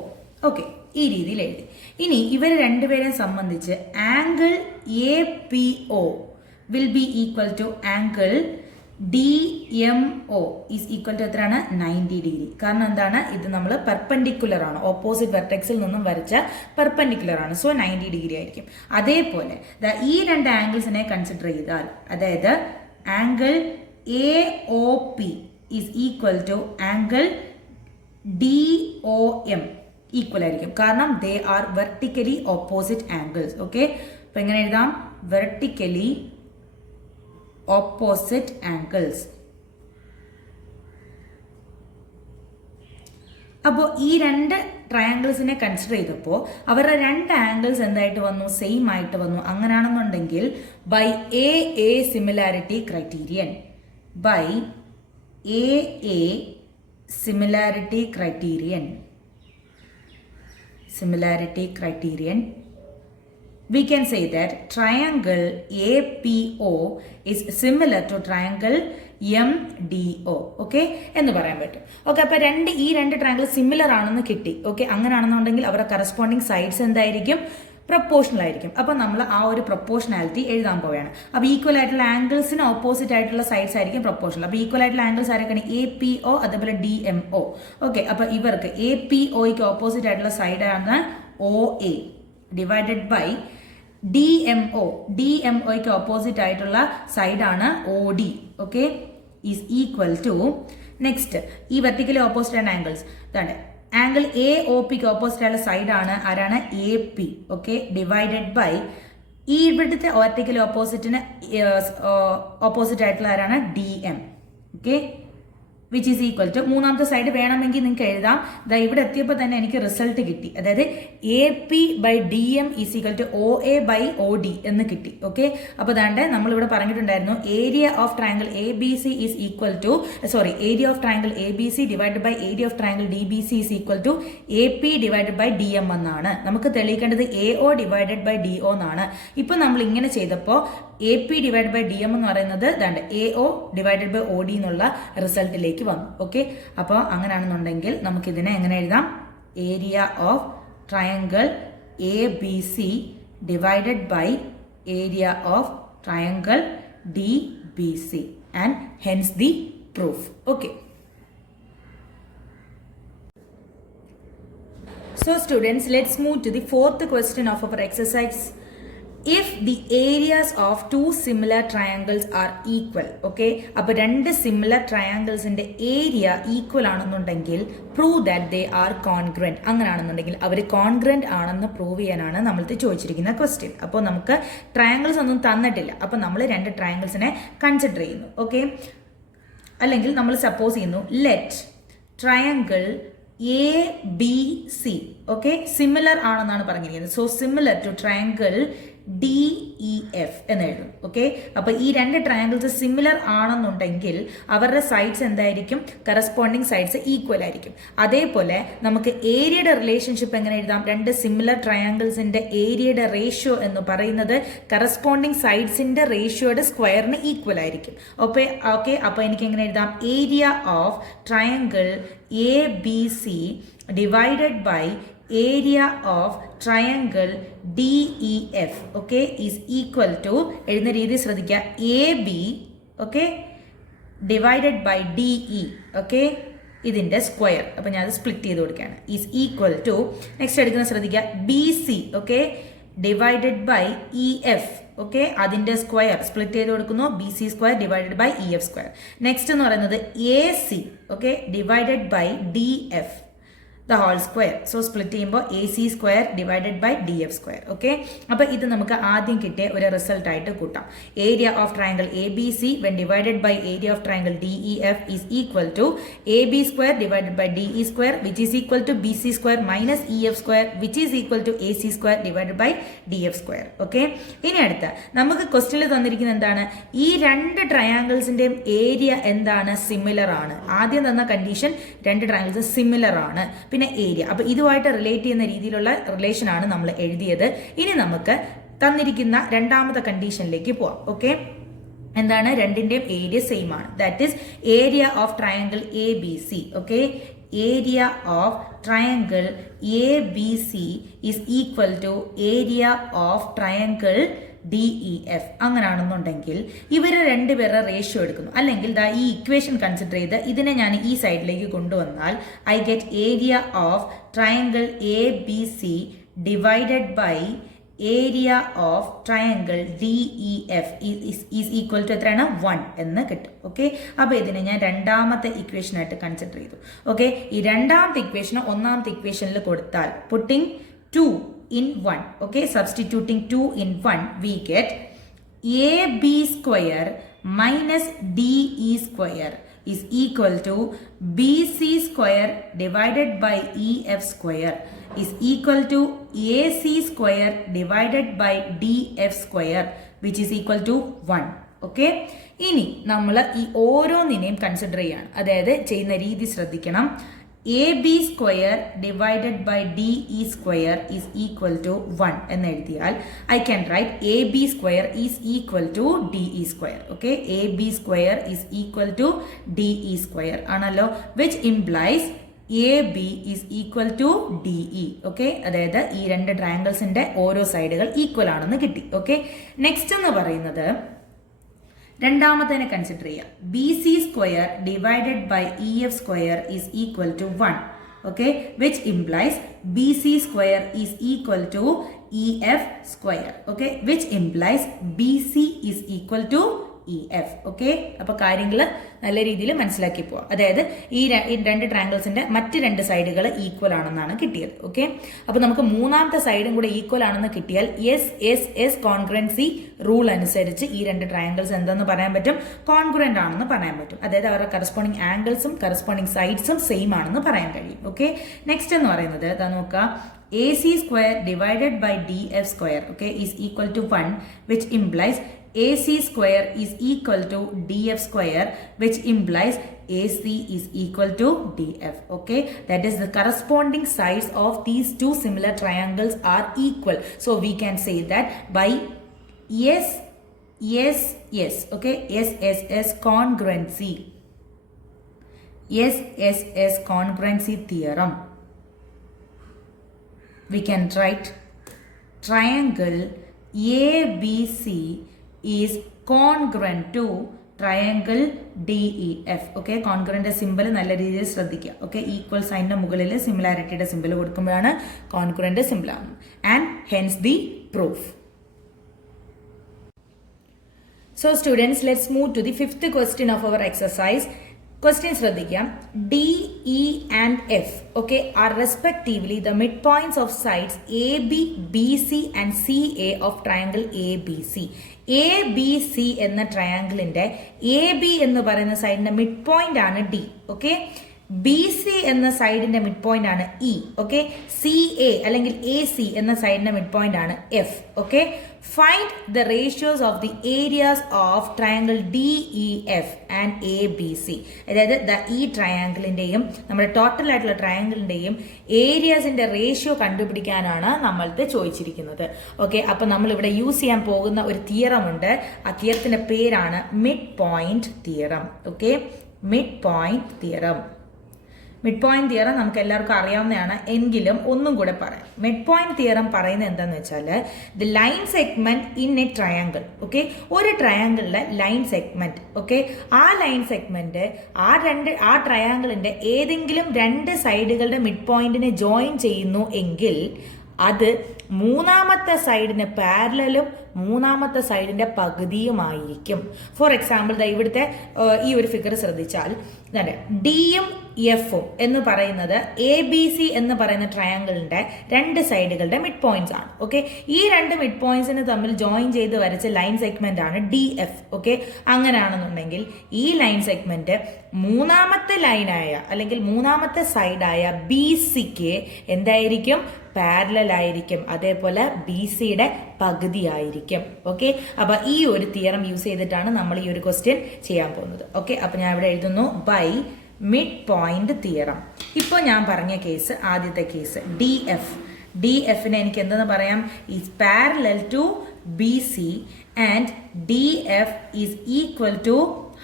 Okay, ഈ രീതിയിൽ എഴുതി. ഇനി ഇവർ രണ്ടുപേരെ സംബന്ധിച്ച് angle APO will be equal to angle DMO is equal to എത്രയാണ്? 90 ഡിഗ്രി. കാരണം എന്താണ്? ഇത് നമ്മൾ പെർപെൻഡിക്കുലർ ആണ്, ഓപ്പോസിറ്റ് വെർട്ടെക്സിൽ നിന്നും വരച്ച പെർപെൻഡിക്കുലർ ആണ്. സോ 90 ഡിഗ്രി ആയിരിക്കും. അതേപോലെ ഈ രണ്ട് ആംഗിൾസിനെ കൺസിഡർ ചെയ്താൽ, അതായത് angle AOP is equal to angle DOM equal ആയിരിക്കും. കാരണം they are vertically opposite angles. Okay, അപ്പൊ എങ്ങനെ എഴുതാം? Vertically opposite angles. അപ്പോൾ ഈ രണ്ട് ട്രയാങ്കിൾസിനെ കൺസിഡർ ചെയ്തപ്പോൾ അവരുടെ രണ്ട് ആംഗിൾസ് എന്തായിട്ട് വന്നു? സെയിം ആയിട്ട് വന്നു. അങ്ങനെയാണെന്നുണ്ടെങ്കിൽ by AA similarity criterion, by AA similarity criterion, we can say that triangle APO is similar to triangle MDO. Okay എന്ന് പറയാൻ പറ്റും. ഓക്കെ, അപ്പൊ ഈ രണ്ട് ട്രയാങ്കിൾ സിമിലർ ആണെന്ന് കിട്ടി. ഓക്കെ, അങ്ങനെയാണെന്നുണ്ടെങ്കിൽ അവരുടെ കറസ്പോണ്ടിങ് സൈഡ്സ് എന്തായിരിക്കും? പ്രൊപ്പോർഷണൽ ആയിരിക്കും. അപ്പം നമ്മൾ ആ ഒരു പ്രൊപ്പോർഷണാലിറ്റി എഴുതാൻ പോവുകയാണ്. അപ്പോൾ ഈക്വൽ ആയിട്ടുള്ള ആംഗിൾസിന് ഓപ്പോസിറ്റ് ആയിട്ടുള്ള സൈഡ്സ് ആയിരിക്കും പ്രൊപ്പോർഷണൽ. അപ്പോൾ ഈക്വൽ ആയിട്ടുള്ള ആംഗിൾസ് ആരൊക്കെയാണ്? APO അതേപോലെ DMO. ഓക്കെ, അപ്പോൾ ഇവർക്ക് APOയ്ക്ക് ഓപ്പോസിറ്റ് ആയിട്ടുള്ള സൈഡാണ് OA ഡിവൈഡഡ് ബൈ DMOയ്ക്ക് ഓപ്പോസിറ്റ് ആയിട്ടുള്ള സൈഡാണ് OD. Okay, is equal to next ഈ വെർട്ടിക്കലി ഓപ്പോസിറ്റ് ആണ് ആംഗിൾസ്. ഇതാണ് ആംഗിൾ AOPക്ക് ഓപ്പോസിറ്റ് ആയിട്ടുള്ള സൈഡാണ് ആരാണ്? AP. ഓക്കെ, ഡിവൈഡഡ് ബൈ ഈ ഇവിടുത്തെ വെർട്ടിക്കലി ഓപ്പോസിറ്റിന് ഓപ്പോസിറ്റ് ആയിട്ടുള്ള ആരാണ്? DM. Okay, which is equal to മൂന്നാമത്തെ സൈഡ് വേണമെങ്കിൽ നിങ്ങൾക്ക് എഴുതാം. ഇവിടെ എത്തിയപ്പോൾ തന്നെ എനിക്ക് റിസൾട്ട് കിട്ടി. അതായത് AP by DM is equal to OA by OD എന്ന് കിട്ടി. ഓക്കെ, അപ്പോൾ അതാണ്ട് നമ്മളിവിടെ പറഞ്ഞിട്ടുണ്ടായിരുന്നു area of triangle ABC is equal to area of triangle ABC divide by area of triangle DBC is equal to AP divide by DM എന്നാണ്. നമുക്ക് തെളിയിക്കേണ്ടത് AO divided by DO എന്നാണ്. ഇപ്പൊ നമ്മൾ ഇങ്ങനെ ചെയ്തപ്പോൾ AP ഡിവൈഡ് ബൈ DM എന്ന് പറയുന്നത് ഇതാണ്ട് AO ഡിവൈഡഡ് ബൈ OD എന്നുള്ള റിസൾട്ടിലേക്ക് വന്നു. ഓക്കെ, അപ്പോൾ അങ്ങനെയാണെന്നുണ്ടെങ്കിൽ നമുക്കിതിനെ എങ്ങനെ എഴുതാം? Area of triangle ABC divided by area of triangle DBC and hence the proof. Okay, so students, let's move to the fourth question of our exercise. If the areas of two similar triangles are equal, okay, അപ്പോൾ രണ്ട് similar ട്രയാങ്കിൾസിന്റെ area equal ആണെന്നുണ്ടെങ്കിൽ prove that they are congruent. അങ്ങനെയാണെന്നുണ്ടെങ്കിൽ അവർ congruent ആണെന്ന് prove ചെയ്യാനാണ് നമ്മൾക്ക് ചോദിച്ചിരിക്കുന്ന question. അപ്പോൾ നമുക്ക് ട്രയാങ്കിൾസ് ഒന്നും തന്നിട്ടില്ല. അപ്പോൾ നമ്മൾ രണ്ട് ട്രയാങ്കിൾസിനെ കൺസിഡർ ചെയ്യുന്നു. ഓക്കെ, അല്ലെങ്കിൽ നമ്മൾ സപ്പോസ് ചെയ്യുന്നു let triangle ABC, okay, similar ആണെന്നാണ് പറഞ്ഞിരിക്കുന്നത്. So similar to triangle DEF എന്ന് എഴുതും. ഓക്കെ, അപ്പൊ ഈ രണ്ട് ട്രയാങ്കിൾസ് സിമിലർ ആണെന്നുണ്ടെങ്കിൽ അവരുടെ സൈഡ്സ് എന്തായിരിക്കും? കറസ്പോണ്ടിങ് സൈഡ്സ് ഈക്വൽ ആയിരിക്കും. അതേപോലെ നമുക്ക് ഏരിയയുടെ റിലേഷൻഷിപ്പ് എങ്ങനെ എഴുതാം? രണ്ട് സിമിലർ ട്രയാങ്കിൾസിന്റെ ഏരിയയുടെ റേഷ്യോ എന്ന് പറയുന്നത് കറസ്പോണ്ടിങ് സൈഡ്സിന്റെ റേഷ്യോയുടെ സ്ക്വയറിന് ഈക്വൽ ആയിരിക്കും. ഓക്കെ, അപ്പൊ എനിക്ക് എങ്ങനെ എഴുതാം? Area of triangle ABC divided by area of triangle DEF, okay, is equal to എഴുതുന്ന രീതി ശ്രദ്ധിക്കുക. AB, okay, divided by DE, okay, ഇതിന്റെ സ്ക്വയർ. അപ്പൊ ഞാൻ അത് സ്പ്ലിറ്റ് ചെയ്ത് കൊടുക്കുകയാണ്. ഈസ് ഈക്വൽ ടു നെക്സ്റ്റ് എടുക്കുന്ന ശ്രദ്ധിക്കുക BC, okay, divided by EF, okay, അതിന്റെ സ്ക്വയർ സ്പ്ലിറ്റ് ചെയ്ത് കൊടുക്കുന്നു. BC square divided by EF square. Next എന്ന് പറയുന്നത് AC, okay, divided by DF. the whole square. So split ചെയ്യുമ്പോൾ AC square divided by DF square. Okay. അപ്പോൾ ഇത് നമുക്ക് ആദ്യം കിട്ടിയ ഒരു റിസൾട്ട് ആയിട്ട് കൂട്ടാം. Area of triangle ABC when divided by area of triangle DEF is equal to AB square divided by DE square which is equal to BC square minus EF square which is equal to AC square divided by DF square. Okay. ഇനി അടുത്ത നമുക്ക് ക്വസ്റ്റ്യനിൽ തന്നിരിക്കുന്നത് എന്താണ്? ഈ രണ്ട് ട്രയാങ്കിൾസിന്റെയും area എന്താണ്? Similar ആണ്. ആദ്യം തന്ന കണ്ടീഷൻ രണ്ട് ട്രയാങ്കിൾസ് സിമിലർ ആണ്. പിന്നെ ഏരിയ. അപ്പൊ ഇതുമായിട്ട് റിലേറ്റ് ചെയ്യുന്ന രീതിയിലുള്ള റിലേഷൻ ആണ് നമ്മൾ എഴുതിയത്. ഇനി നമുക്ക് തന്നിരിക്കുന്ന രണ്ടാമത്തെ കണ്ടീഷനിലേക്ക് പോവാം. ഓക്കെ. എന്താണ്? രണ്ടിന്റെയും ഏരിയ സെയിം ആണ്. That is area of triangle ABC. Okay. Area of triangle ABC is equal to area of triangle DEF. അങ്ങനെയാണെന്നുണ്ടെങ്കിൽ ഇവർ രണ്ടുപേരുടെ റേഷ്യോ എടുക്കുന്നു. അല്ലെങ്കിൽ ഈ ഇക്വേഷൻ കൺസിഡർ ചെയ്ത് ഇതിനെ ഞാൻ ഈ സൈഡിലേക്ക് കൊണ്ടുവന്നാൽ I get area of triangle ABC divided by area of triangle DEF is equal to എത്രയാണ്? 1 എന്ന് കിട്ടും. ഓക്കെ. അപ്പോൾ ഇതിനെ ഞാൻ രണ്ടാമത്തെ ഇക്വേഷനായിട്ട് കൺസിഡർ ചെയ്തു. ഓക്കെ. ഈ രണ്ടാമത്തെ ഇക്വേഷന് ഒന്നാമത്തെ ഇക്വേഷനിൽ കൊടുത്താൽ putting 2 in 1. Okay, substituting 2 in 1 we get AB square minus DE square is equal to BC square divided by EF square is equal to AC square divided by DF square which is equal to 1. Okay. ഇനി നമ്മൾ ഈ ഓരോന്നിനെയും consider ചെയ്യാണ്. അതായത് ചെയ്യുന്ന രീതി ശ്രദ്ധിക്കണം. AB square divided by DE square is equal to 1 എന്ന് എഴുതിയാൽ I can write AB square is equal to DE square. Okay. AB square is equal to DE square ആണല്ലോ. which implies AB is equal to DE. Okay. അതായത് ഈ രണ്ട് ട്രയാങ്കിൾസിന്റെ ഓരോ സൈഡുകൾ equal ആണെന്ന് കിട്ടി. Okay. Next എന്ന് പറയുന്നത് രണ്ടാമത്തേനെ കൺസിഡർ ചെയ്യാം. BC square divided by EF square is equal to 1. Okay. Which implies BC square is equal to EF square. Okay. Which implies BC is equal to EF. Okay. അപ്പൊ കാര്യങ്ങൾ നല്ല രീതിയിൽ മനസ്സിലാക്കി പോവാം. അതായത് ഈ രണ്ട് ട്രയാങ്കിൾസിന്റെ മറ്റ് രണ്ട് സൈഡുകൾ ഈക്വൽ ആണെന്നാണ് കിട്ടിയത്. ഓക്കെ. അപ്പൊ നമുക്ക് മൂന്നാമത്തെ സൈഡും കൂടെ ഈക്വൽ ആണെന്ന് കിട്ടിയാൽ SSS കോൺഗ്രൻസി റൂൾ അനുസരിച്ച് ഈ രണ്ട് ട്രയാങ്കിൾസ് എന്തെന്ന് പറയാൻ പറ്റും? കോൺഗ്രന്റ് ആണെന്ന് പറയാൻ പറ്റും. അതായത് അവരുടെ കറസ്പോണ്ടിങ് ആംഗിൾസും കറസ്പോണ്ടിങ് സൈഡ്സും സെയിം ആണെന്ന് പറയാൻ കഴിയും. ഓക്കെ. നെക്സ്റ്റ് എന്ന് പറയുന്നത് നോക്കുക. AC square divided by DF square, okay, is equal to 1, which implies AC square is equal to DF square, which implies AC is equal to DF. Okay, that is the corresponding sides of these two similar triangles are equal. So we can say that by okay, SSS congruency theorem, we can write triangle ABC is congruent to triangle DEF. Okay, congruent symbol നല്ല രീതിയിൽ ശ്രദ്ധിക്കുക. Okay, equal sign മുകളിൽ സിമിലാരിറ്റിയുടെ simple കൊടുക്കുമ്പോഴാണ് congruent simple ആവുന്നത്. And hence the proof. So students, let's move to the fifth question of our exercise. Question ശ്രദ്ധിക്കാം. D, E and F, okay, are respectively the midpoints of sides AB, BC and CA of triangle ABC. ABC എന്ന ട്രയാങ്കിളിന്റെ AB എന്ന് പറയുന്ന സൈഡിന്റെ mid point ആണ് D. Okay. BC എന്ന സൈഡിന്റെ mid point ആണ് E. Okay. CA അല്ലെങ്കിൽ AC എന്ന സൈഡിന്റെ മിഡ് പോയിന്റ് ആണ് F. Okay. Find the ratios of the areas of triangle DEF and ABC. അതായത് ഈ ട്രയാങ്കിളിന്റെയും നമ്മുടെ ടോട്ടൽ ആയിട്ടുള്ള ട്രയാങ്കിളിന്റെയും ഏരിയാസിന്റെ റേഷ്യോ കണ്ടുപിടിക്കാനാണ് നമ്മൾക്ക് ചോദിച്ചിരിക്കുന്നത്. ഓക്കെ. അപ്പൊ നമ്മൾ ഇവിടെ യൂസ് ചെയ്യാൻ പോകുന്ന ഒരു തിയറം ഉണ്ട്. ആ തിയറത്തിന്റെ പേരാണ് mid point theorem. Okay, mid point theorem. Mid point theorem നമുക്ക് എല്ലാവർക്കും അറിയാവുന്നതാണ്, എങ്കിലും ഒന്നും കൂടെ പറയാം. മിഡ് പോയിന്റ് തിയറം പറയുന്നത് എന്താന്ന് വെച്ചാൽ the line segment in A triangle. Okay, ഒരു ട്രയാങ്കിളിലെ ലൈൻ സെഗ്മെന്റ്. ഓക്കെ, ആ ലൈൻ സെഗ്മെന്റ് ആ ട്രയാങ്കിളിന്റെ ഏതെങ്കിലും രണ്ട് സൈഡുകളുടെ മിഡ് പോയിന്റിനെ ജോയിൻ ചെയ്യുന്നു എങ്കിൽ അത് മൂന്നാമത്തെ സൈഡിന് പാരലലും മൂന്നാമത്തെ സൈഡിന്റെ പകുതിയുമായിരിക്കും. ഫോർ എക്സാമ്പിൾ ഇവിടുത്തെ ഈ ഒരു ഫിഗർ ശ്രദ്ധിച്ചാൽ ഡിയും എഫും എന്ന് പറയുന്നത് എ ബി സി എന്ന് പറയുന്ന ട്രയാങ്കിളിന്റെ രണ്ട് സൈഡുകളുടെ മിഡ് പോയിന്റ്സ് ആണ്. ഓക്കെ, ഈ രണ്ട് മിഡ് പോയിന്റ്സിന് തമ്മിൽ ജോയിൻ ചെയ്ത് വരച്ച ലൈൻ സെഗ്മെന്റ് ആണ് ഡി എഫ്. ഓക്കെ, അങ്ങനെയാണെന്നുണ്ടെങ്കിൽ ഈ ലൈൻ സെഗ്മെന്റ് മൂന്നാമത്തെ ലൈനായ അല്ലെങ്കിൽ മൂന്നാമത്തെ സൈഡായ ബി സിക്ക് എന്തായിരിക്കും? പാരലൽ ആയിരിക്കും. അതേപോലെ ബി സിയുടെ പകുതി ആയിരിക്കും. ഓക്കെ, അപ്പൊ ഈ ഒരു തിയറം യൂസ് ചെയ്തിട്ടാണ് നമ്മൾ ഈ ഒരു ക്വസ്റ്റ്യൻ ചെയ്യാൻ പോകുന്നത്. ഓക്കെ, അപ്പൊ ഞാൻ ഇവിടെ എഴുതുന്നു ബൈ മിഡ് പോയിന്റ് തിയറം. ഇപ്പോൾ ഞാൻ പറഞ്ഞ കേസ്, ആദ്യത്തെ കേസ് ഡി എഫ്. ഡി എഫിനെ എനിക്ക് എന്തെന്ന് പറയാം? Is parallel to B C and D F is equal to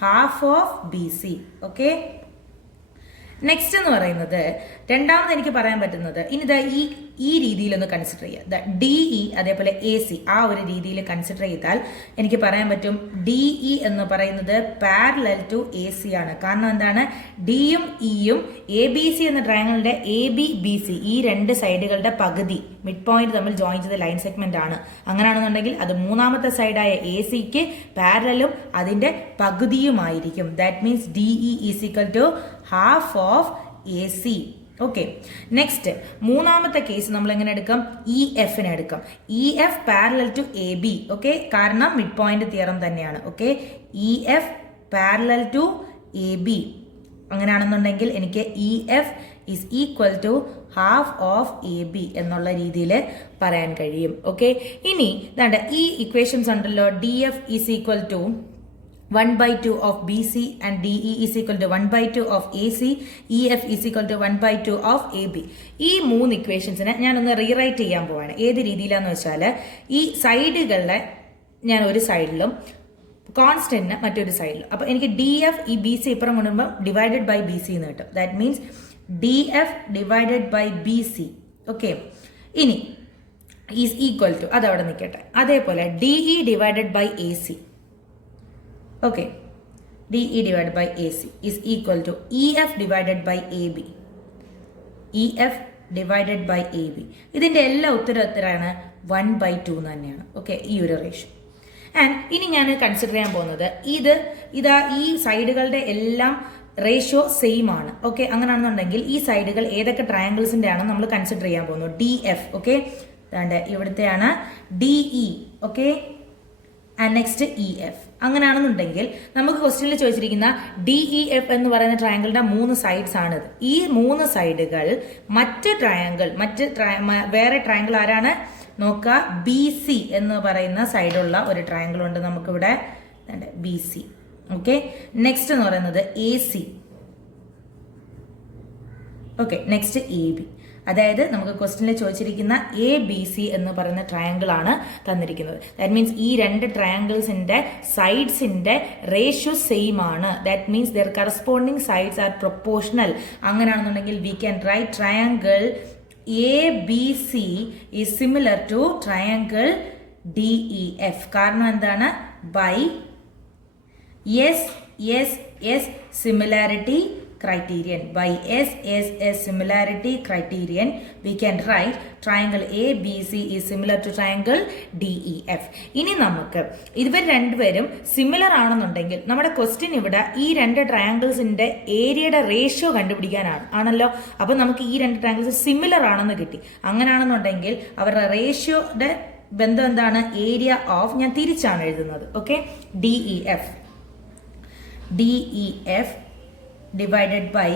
half of B C. Okay, next എന്ന് പറയുന്നത് രണ്ടാമത് എനിക്ക് പറയാൻ പറ്റുന്നത് ഇനി ഈ രീതിയിലൊന്ന് കൺസിഡർ ചെയ്യുക. DE അതേപോലെ AC ആ ഒരു രീതിയിൽ കൺസിഡർ ചെയ്താൽ എനിക്ക് പറയാൻ പറ്റും DE എന്ന് പറയുന്നത് പാരലൽ ടു AC ആണ്. കാരണം എന്താണ്? ഡിയും ഇയും ABC എന്ന ട്രയാങ്കിളിന്റെ ABBC ഈ രണ്ട് സൈഡുകളുടെ പകുതി മിഡ് പോയിന്റ് തമ്മിൽ ജോയിൻ ചെയ്ത ലൈൻ സെഗ്മെന്റ് ആണ്. അങ്ങനെയാണെന്നുണ്ടെങ്കിൽ അത് മൂന്നാമത്തെ സൈഡായ ACക്ക് പാരലലും അതിന്റെ പകുതിയുമായിരിക്കും. That means DE is equal to half of AC. Okay, next മൂന്നാമത്തെ കേസ് നമ്മൾ എങ്ങനെ എടുക്കാം? EF എടുക്കാം. EF parallel to AB. Okay, കാരണം മിഡ് പോയിന്റ് തിയറം തന്നെയാണ്. Okay, EF parallel to AB. അങ്ങനെയാണെന്നുണ്ടെങ്കിൽ എനിക്ക് EF is equal to half of AB എന്നുള്ള രീതിയിൽ പറയാൻ കഴിയും. ഓക്കെ, ഇനി ഈ ഇക്വേഷൻസ് ഉണ്ടല്ലോ. DF is equal to 1/2 of BC and DE is equal to 1/2 of AC, EF is equal to 1/2 of AB. ഈ മൂന്ന് ഇക്വേഷൻസിനെ ഞാനൊന്ന് റീറൈറ്റ് ചെയ്യാൻ പോവാണ്. ഏത് രീതിയിലാന്ന് വെച്ചാൽ ഈ സൈഡുകളുടെ ഞാൻ ഒരു സൈഡിലും കോൺസ്റ്റന്റിന് മറ്റൊരു സൈഡിലും. അപ്പൊ എനിക്ക് DF ഈ BC ഇപ്പുറം കൊണ്ടുമ്പോൾ ഡിവൈഡഡ് ബൈ BC എന്ന് കിട്ടും. That means DF divided by BC. Okay, ഇനി ഈസ് ഈക്വൽ ടു അതവിടെ നിൽക്കട്ടെ. അതേപോലെ DE divided by AC. Okay, DE divided by AC is equal to EF divided by AB. EF divided by AB. ഇതിന്റെ എല്ലാ ഉത്തരമാണ് 1/2 തന്നെയാണ്. ഓക്കെ, ഈ ഒരു റേഷ്യോ. ആൻഡ് ഇനി ഞാൻ കൺസിഡർ ചെയ്യാൻ പോകുന്നത് ഇതാ ഈ സൈഡുകളുടെ എല്ലാം റേഷ്യോ സെയിം ആണ്. ഓക്കെ, അങ്ങനെയാണെന്നുണ്ടെങ്കിൽ ഈ സൈഡുകൾ ഏതൊക്കെ ട്രയാങ്കിൾസിന്റെ ആണ് നമ്മൾ കൺസിഡർ ചെയ്യാൻ പോകുന്നു? DF. ഓക്കെ, ഇവിടുത്തെയാണ് DE. Okay, and next EF. അങ്ങനെയാണെന്നുണ്ടെങ്കിൽ നമുക്ക് ക്വസ്റ്റ്യനിൽ ചോദിച്ചിരിക്കുന്ന DEF എന്ന് പറയുന്ന ട്രയാങ്കിളിന്റെ 3 സൈഡ്സ് ആണിത്. ഈ 3 സൈഡുകൾ വേറെ ട്രയാങ്കിൾ ആരാണ് നോക്കുക? BC എന്ന് പറയുന്ന സൈഡുള്ള ഒരു ട്രയാങ്കിൾ ഉണ്ട് നമുക്കിവിടെ, BC. ഓക്കെ, നെക്സ്റ്റ് എന്ന് പറയുന്നത് AC. Okay, next AB. അതായത് നമുക്ക് ക്വസ്റ്റ്യനിൽ ചോദിച്ചിരിക്കുന്ന ABC എന്ന് പറയുന്ന ട്രയാങ്കിൾ ആണ് തന്നിരിക്കുന്നത്. ദാറ്റ് മീൻസ് ഈ രണ്ട് ട്രയാങ്കിൾസിന്റെ സൈഡ്സിന്റെ റേഷ്യോ സെയിം ആണ്. That means their corresponding sides are proportional. അങ്ങനെയാണെന്നുണ്ടെങ്കിൽ we can write triangle ABC is similar to triangle DEF. കാരണം എന്താണ്? By S similarity criterion. By S similarity criterion, we can write triangle ABC is similar to triangle DEF. ഇനി നമുക്ക് ഇവർ രണ്ടുപേരും similar ആണെന്നുണ്ടെങ്കിൽ നമ്മുടെ question ഇവിടെ ഈ രണ്ട് ട്രയാങ്കിൾസിന്റെ ഏരിയയുടെ റേഷ്യോ കണ്ടുപിടിക്കാനാണല്ലോ. അപ്പൊ നമുക്ക് ഈ രണ്ട് ട്രയാങ്കിൾസ് സിമിലർ ആണെന്ന് കിട്ടി. അങ്ങനെയാണെന്നുണ്ടെങ്കിൽ അവരുടെ റേഷ്യോയുടെ ബന്ധം എന്താണ്? ഏരിയ ഓഫ്, ഞാൻ തിരിച്ചാണ് എഴുതുന്നത്. Okay, DEF divided by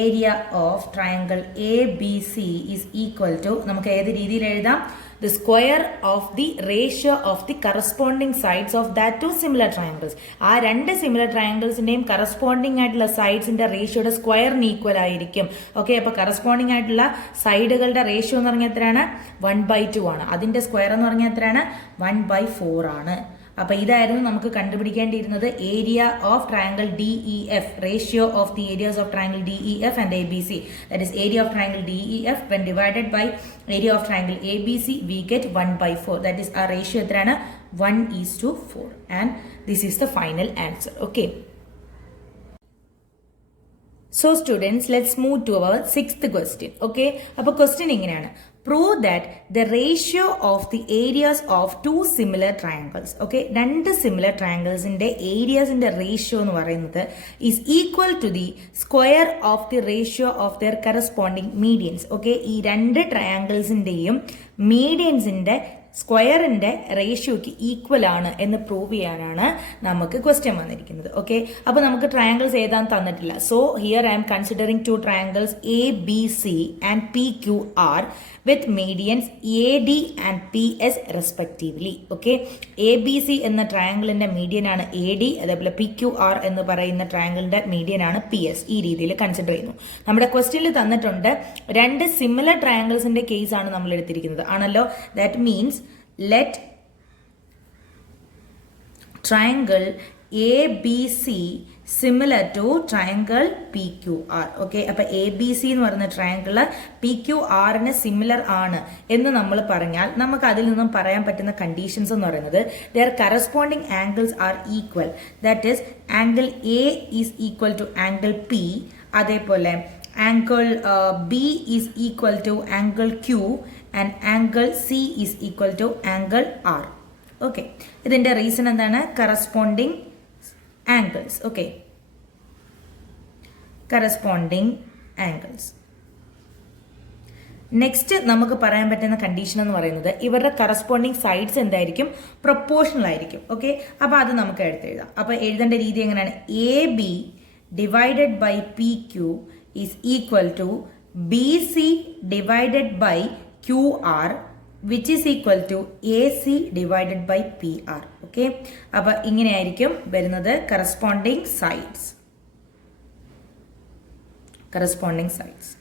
area of triangle ABC is equal to, നമുക്ക് ഏത് രീതിയിൽ എഴുതാം? The square of the ratio of the corresponding sides of that two similar triangles. ആ രണ്ട് സിമിലർ ട്രയാങ്കിൾസിന്റെയും കറസ്പോണ്ടിങ് ആയിട്ടുള്ള സൈഡ്സിന്റെ റേഷ്യോയുടെ സ്ക്വയറിന് ഈക്വൽ ആയിരിക്കും. ഓക്കെ, അപ്പൊ കറസ്പോണ്ടിങ് ആയിട്ടുള്ള സൈഡുകളുടെ റേഷ്യോ എന്ന് പറഞ്ഞാൽ എത്രയാണ്? 1/2 ആണ്. അതിന്റെ സ്ക്വയർ എന്ന് പറഞ്ഞാൽ എത്രയാണ്? 1/4 ആണ്. അപ്പൊ ഇതായിരുന്നു നമുക്ക് കണ്ടുപിടിക്കേണ്ടിയിരുന്നത് area of triangle DEF, ratio of the areas of triangle DEF and ABC. That is area of triangle DEF when divided by area of triangle ABC we get 1/4. That is ആ ratio എത്രയാണ്? 1:4. And this is the final answer. Okay, so students let's move to our 6th question. Okay, അപ്പൊ question ഇങ്ങനെയാണ്: prove that the ratio of the areas of two similar triangles, okay, രണ്ട് similar triangles ന്റെ areas ന്റെ ratio എന്ന് പറയുന്നത് is equal to the square of the ratio of their corresponding medians, okay, ഈ രണ്ട് triangles ന്റെയും medians ന്റെ സ്ക്വയറിന്റെ റേഷ്യോക്ക് ഈക്വൽ ആണ് എന്ന് പ്രൂവ് ചെയ്യാനാണ് നമുക്ക് ക്വസ്റ്റ്യൻ വന്നിരിക്കുന്നത്. ഓക്കെ, അപ്പൊ നമുക്ക് ട്രയാങ്കിൾസ് ഏതാന്ന് തന്നിട്ടില്ല. So here I M considering to triangles A B C and P Q are with medians A D and P S respectively. Okay, A B C എന്ന ട്രയാങ്കിളിന്റെ മീഡിയൻ ആണ് എ ഡി, അതേപോലെ P Q R എന്ന് പറയുന്ന ട്രയാങ്കിളിന്റെ median ആണ് P S. ഈ രീതിയിൽ കൺസിഡർ ചെയ്യുന്നു. നമ്മുടെ ക്വസ്റ്റ്യനിൽ തന്നിട്ടുണ്ട് രണ്ട് സിമിലർ ട്രയാങ്കിൾസിന്റെ കേസ് ആണ് നമ്മൾ എടുത്തിരിക്കുന്നത് ആണല്ലോ. That means let triangle ABC similar to triangle PQR. Okay, അപ്പൊ ABC എന്ന് പറയുന്ന ട്രയാങ്കിൾ PQR ന് സിമിലർ ആണ് എന്ന് നമ്മൾ പറഞ്ഞാൽ നമുക്ക് അതിൽ നിന്നും പറയാൻ പറ്റുന്ന കണ്ടീഷൻസ് എന്ന് പറയുന്നത് their corresponding angles are equal. That is, angle A is equal to angle P. അതേപോലെ angle B is equal to angle Q and angle C is equal to angle R. Okay, ഇതിന്റെ reason എന്താണ്? Corresponding angles. Okay, corresponding angles. Next നമുക്ക് പറയാൻ പറ്റുന്ന condition എന്ന് പറയുന്നത് ഇവരുടെ corresponding sides എന്തായിരിക്കും? പ്രൊപ്പോർഷണൽ ആയിരിക്കും. ഓക്കെ, അപ്പൊ അത് നമുക്ക് എഴുതാം. അപ്പൊ എഴുതേണ്ട രീതി എങ്ങനെയാണ്? A B divided by P Q is equal to BC divided by QR, which is equal to AC divided by PR. Okay, അപ്പൊ ഇങ്ങനെയായിരിക്കും വരുന്നത് കറസ്പോണ്ടിങ് സൈഡ്സ്. Corresponding sides.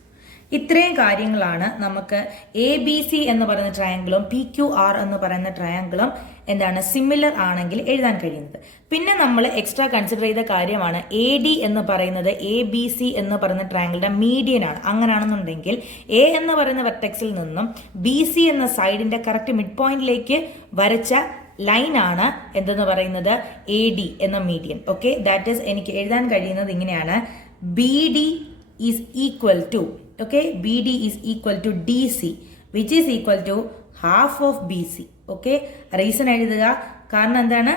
ഇത്രയും കാര്യങ്ങളാണ് നമുക്ക് എ ബി സി എന്ന് പറയുന്ന ട്രയാങ്കിളും പി ക്യു ആർ എന്ന് പറയുന്ന ട്രയാങ്കിളും എന്താണ് സിമിലർ ആണെങ്കിൽ എഴുതാൻ കഴിയുന്നത്. പിന്നെ നമ്മൾ എക്സ്ട്രാ കൺസിഡർ ചെയ്ത കാര്യമാണ് എ ഡി എന്ന് പറയുന്നത് എ ബി സി എന്ന് പറയുന്ന ട്രയാങ്കിളുടെ മീഡിയൻ ആണ്. അങ്ങനെയാണെന്നുണ്ടെങ്കിൽ എ എന്ന് പറയുന്ന വെർട്ടെക്സിൽ നിന്നും ബി സി എന്ന സൈഡിന്റെ കറക്റ്റ് മിഡ് പോയിന്റിലേക്ക് വരച്ച ലൈനാണ് എന്തെന്ന് പറയുന്നത് എ ഡി എന്ന മീഡിയൻ. ഓക്കെ, ദാറ്റ് ഈസ് എനിക്ക് എഴുതാൻ കഴിയുന്നത് ഇങ്ങനെയാണ്: B D is equal to, okay, BD is equal to DC, which is equal to half of BC. okay, reason എഴുതുക. കാരണം എന്താണ്?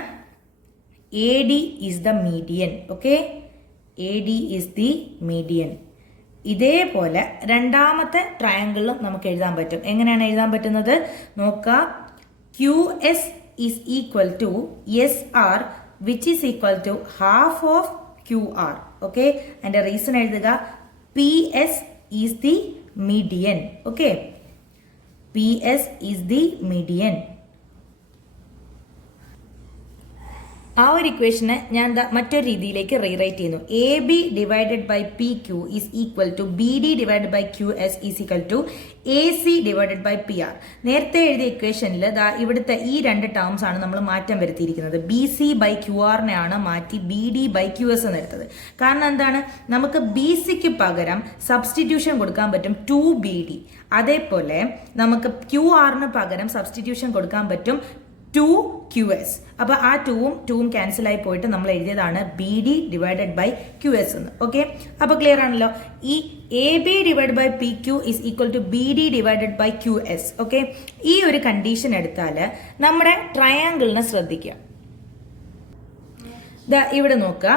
AD is the median. okay, AD is the median. ഇതേപോലെ രണ്ടാമത്തെ ട്രയാങ്കിളിലും നമുക്ക് എഴുതാൻ പറ്റും. എങ്ങനെയാണ് എഴുതാൻ പറ്റുന്നത് നോക്കുക. QS is equal to SR, which is equal to half of QR. okay, അതിന്റെ റീസൺ എഴുതുക. PS is the median. okay, PS is the median. ആ ഒരു ഇക്വേഷനെ ഞാൻ മറ്റൊരു രീതിയിലേക്ക് റീറൈറ്റ് ചെയ്യുന്നു. A B divided by P Q is equal to B D divided by Q S is equal to A C divided by P R. നേരത്തെ എഴുതിയ ഇക്വേഷനിൽ ഇവിടുത്തെ ഈ രണ്ട് ടേംസ് ആണ് നമ്മൾ മാറ്റം വരുത്തിയിരിക്കുന്നത്. ബി സി ബൈ ക്യു ആറിനെയാണ് മാറ്റി B D by Q S എന്ന് എടുത്തത്. കാരണം എന്താണ്? നമുക്ക് ബി സിക്ക് പകരം സബ്സ്റ്റിറ്റ്യൂഷൻ കൊടുക്കാൻ പറ്റും 2BD. അതേപോലെ നമുക്ക് ക്യു ആറിന് പകരം സബ്സ്റ്റിറ്റ്യൂഷൻ കൊടുക്കാൻ പറ്റും 2QS. അപ്പൊ ആ ടൂവും ക്യാൻസൽ ആയി പോയിട്ട് നമ്മൾ എഴുതിയതാണ് B D divided by Q S എന്ന്. ഓക്കെ, അപ്പൊ ക്ലിയർ ആണല്ലോ. ഈ A B divide by P Q is equal to B D divided by Q S. Okay, ഈ ഒരു കണ്ടീഷൻ എടുത്താൽ നമ്മുടെ ട്രയാങ്കിളിനെ ശ്രദ്ധിക്കുക. ഇവിടെ നോക്കുക.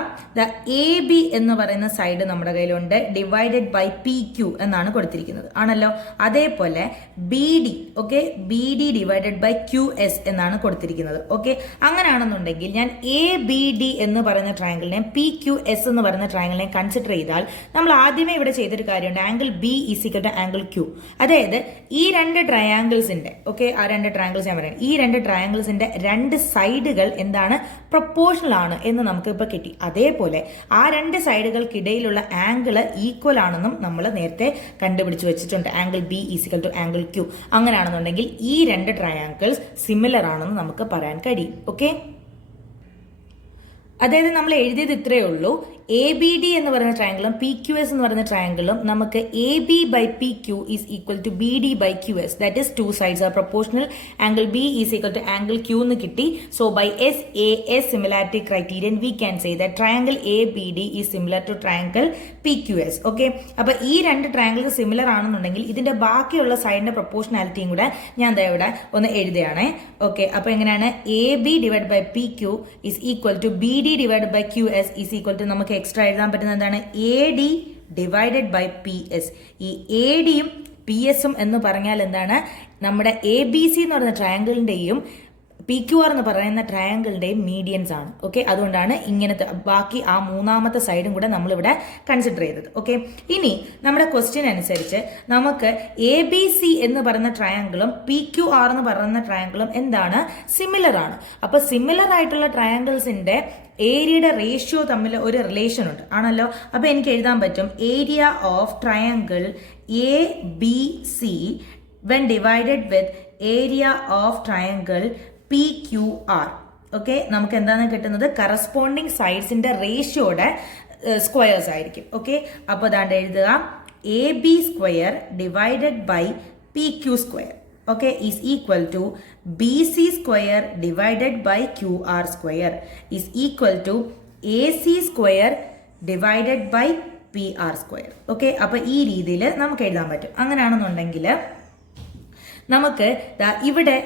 എ ബി എന്ന് പറയുന്ന സൈഡ് നമ്മുടെ കയ്യിലുണ്ട്. ഡിവൈഡഡ് ബൈ പി ക്യു എന്നാണ് കൊടുത്തിരിക്കുന്നത് ആണല്ലോ. അതേപോലെ B D, okay, B D divided by Q S എന്നാണ് കൊടുത്തിരിക്കുന്നത്. ഓക്കെ, അങ്ങനെയാണെന്നുണ്ടെങ്കിൽ ഞാൻ എ ബി ഡി എന്ന് പറയുന്ന ട്രയാങ്കിളിനെ പി ക്യു എസ് എന്ന് പറയുന്ന ട്രയാങ്കിളിനെ കൺസിഡർ ചെയ്താൽ നമ്മൾ ആദ്യമേ ഇവിടെ ചെയ്തൊരു കാര്യമുണ്ട്. Angle B is equal to angle Q. അതായത് ഈ രണ്ട് ട്രയാങ്കിൾസിന്റെ, ഓക്കെ, ആ രണ്ട് ട്രയാങ്കിൾസ് ഞാൻ പറയാം, ഈ രണ്ട് ട്രയാങ്കിൾസിന്റെ രണ്ട് സൈഡുകൾ എന്താണ്? പ്രൊപ്പോർഷണൽ ആണ് എന്ന് നമുക്ക് ഇപ്പൊ കിട്ടി. അതേപോലെ ആ രണ്ട് സൈഡുകൾക്കിടയിലുള്ള ആംഗിള് ഈക്വൽ ആണെന്നും നമ്മൾ നേരത്തെ കണ്ടുപിടിച്ച് വെച്ചിട്ടുണ്ട്. Angle B is equal to angle Q. അങ്ങനെയാണെന്നുണ്ടെങ്കിൽ ഈ രണ്ട് ട്രയാങ്കിൾസ് സിമിലർ ആണെന്ന് നമുക്ക് പറയാൻ കഴിയും. ഓക്കെ, അതായത് നമ്മൾ എഴുതിയത് ഇത്രയേ ഉള്ളൂ. എ ബി ഡി എന്ന് പറയുന്ന ട്രയാങ്കിളും പി ക്യു എസ് എന്ന് പറയുന്ന ട്രയാങ്കിളും നമുക്ക് A B by P Q is equal to B D by Q S, that is two sides are proportional, angle B is equal to angle Q എന്ന് കിട്ടി. So by S A S similarity criterion we can say that triangle A B D is similar to triangle P Q S. Okay, അപ്പൊ ഈ രണ്ട് triangles similar ആണെന്നുണ്ടെങ്കിൽ ഇതിന്റെ ബാക്കിയുള്ള സൈഡിന്റെ പ്രൊപ്പോർഷനാലിറ്റിയും കൂടെ ഞാൻ ദാ ഇവിടെ ഒന്ന് എഴുതുകയാണ്. ഓക്കെ, അപ്പൊ എങ്ങനെയാണ് A B divide by P Q is equal to B D divide by Q S is equal to നമുക്ക് എക്സ്ട്രാ എഴുതാൻ പറ്റുന്നത് എന്താണ്, A D divided by P S. ഈ എ ഡിയും പി എസും എന്ന് പറഞ്ഞാൽ എന്താണ്, നമ്മുടെ എ ബി സി എന്ന് പറയുന്ന ട്രയാങ്കിളിന്റെയും പി ക്യു ആർ എന്ന് പറയുന്ന ട്രയാങ്കിളിന്റെയും മീഡിയൻസ് ആണ്. ഓക്കെ, അതുകൊണ്ടാണ് ഇങ്ങനത്തെ ബാക്കി ആ മൂന്നാമത്തെ സൈഡും കൂടെ നമ്മളിവിടെ കൺസിഡർ ചെയ്തത്. ഓക്കെ, ഇനി നമ്മുടെ ക്വസ്റ്റ്യൻ അനുസരിച്ച് നമുക്ക് എ ബി സി എന്ന് പറയുന്ന ട്രയാങ്കിളും പി ക്യു ആർ എന്ന് പറയുന്ന ട്രയാങ്കിളും എന്താണ്, സിമിലർ ആണ്. അപ്പൊ സിമിലർ ആയിട്ടുള്ള ട്രയാങ്കിൾസിന്റെ ഏരിയയുടെ റേഷ്യോ തമ്മിൽ ഒരു റിലേഷൻ ഉണ്ട് ആണല്ലോ. അപ്പൊ എനിക്ക് എഴുതാൻ പറ്റും area of triangle A B C when divided with area of triangle P Q R. Okay, നമുക്ക് എന്താണ് കിട്ടുന്നത്, കറസ്പോണ്ടിങ് സൈഡ്സിന്റെ റേഷ്യോയുടെ സ്ക്വയേഴ്സ് ആയിരിക്കും. ഓക്കെ, അപ്പൊ അതാണ്ട് എഴുതുക A B square divided by P Q square, okay, is equal to BC square divided by QR square is equal to AC square divided by PR square. Okay, അപ്പൊ ഈ രീതിയിൽ നമുക്ക് എഴുതാൻ പറ്റും. അങ്ങനെയാണെന്നുണ്ടെങ്കിൽ നമുക്ക് ഇവിടെ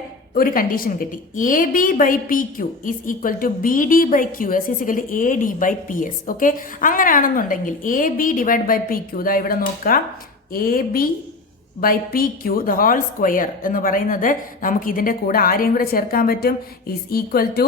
ഒരു കണ്ടീഷൻ കിട്ടി, A B by P Q is equal to B D by Q S is equal to A D by P S. Okay, അങ്ങനെയാണെന്നുണ്ടെങ്കിൽ A B divide by P Q, ഇതാ ഇവിടെ നോക്കാം, A B by P Q the whole square എന്ന് പറയുന്നത് നമുക്ക് ഇതിന്റെ കൂടെ ആരെയും കൂടെ ചേർക്കാൻ പറ്റും, is equal to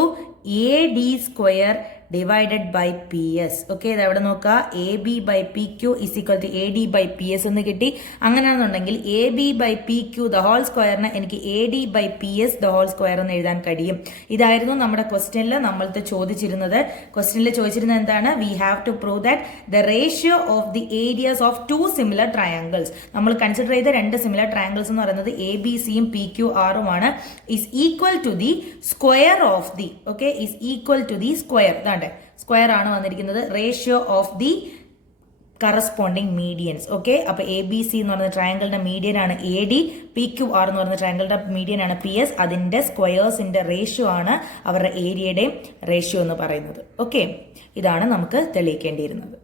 A D square divided by P S. Okay, ഇത് എവിടെ നോക്കുക, A B by P Q is equal to A D by P S എന്ന് കിട്ടി. അങ്ങനെയാണെന്നുണ്ടെങ്കിൽ A B by P Q the whole സ്ക്വയറിന് എനിക്ക് A D by P S the whole square എന്ന് എഴുതാൻ കഴിയും. ഇതായിരുന്നു നമ്മുടെ ക്വസ്റ്റ്യനിൽ നമ്മൾക്ക് ചോദിച്ചിരുന്നത്. ക്വസ്റ്റ്യനിൽ ചോദിച്ചിരുന്നത് എന്താണ്, we have to prove that the ratio of the areas of two similar triangles, നമ്മൾ കൺസിഡർ ചെയ്ത രണ്ട് സിമിലർ ട്രയാങ്കിൾസ് എന്ന് പറയുന്നത് എ ബി സിയും പി ക്യു ആറുമാണ്, is equal to the square of the, okay, is equal to the square, square ആണ് വന്നിരിക്കുന്നത്, ratio of the corresponding medians. Okay, അപ്പൊ എ ബി സി എന്ന് പറയുന്ന ട്രയാങ്കിളിന്റെ മീഡിയൻ ആണ് A D, P Q R എന്ന് പറയുന്ന ട്രയാങ്കിളിന്റെ മീഡിയൻ ആണ് പി എസ്. അതിന്റെ സ്ക്വയേഴ്സിന്റെ റേഷ്യോ ആണ് അവരുടെ ഏരിയയുടെയും റേഷ്യോ എന്ന് പറയുന്നത്. ഓക്കെ, ഇതാണ് നമുക്ക് തെളിയിക്കേണ്ടിയിരുന്നത്.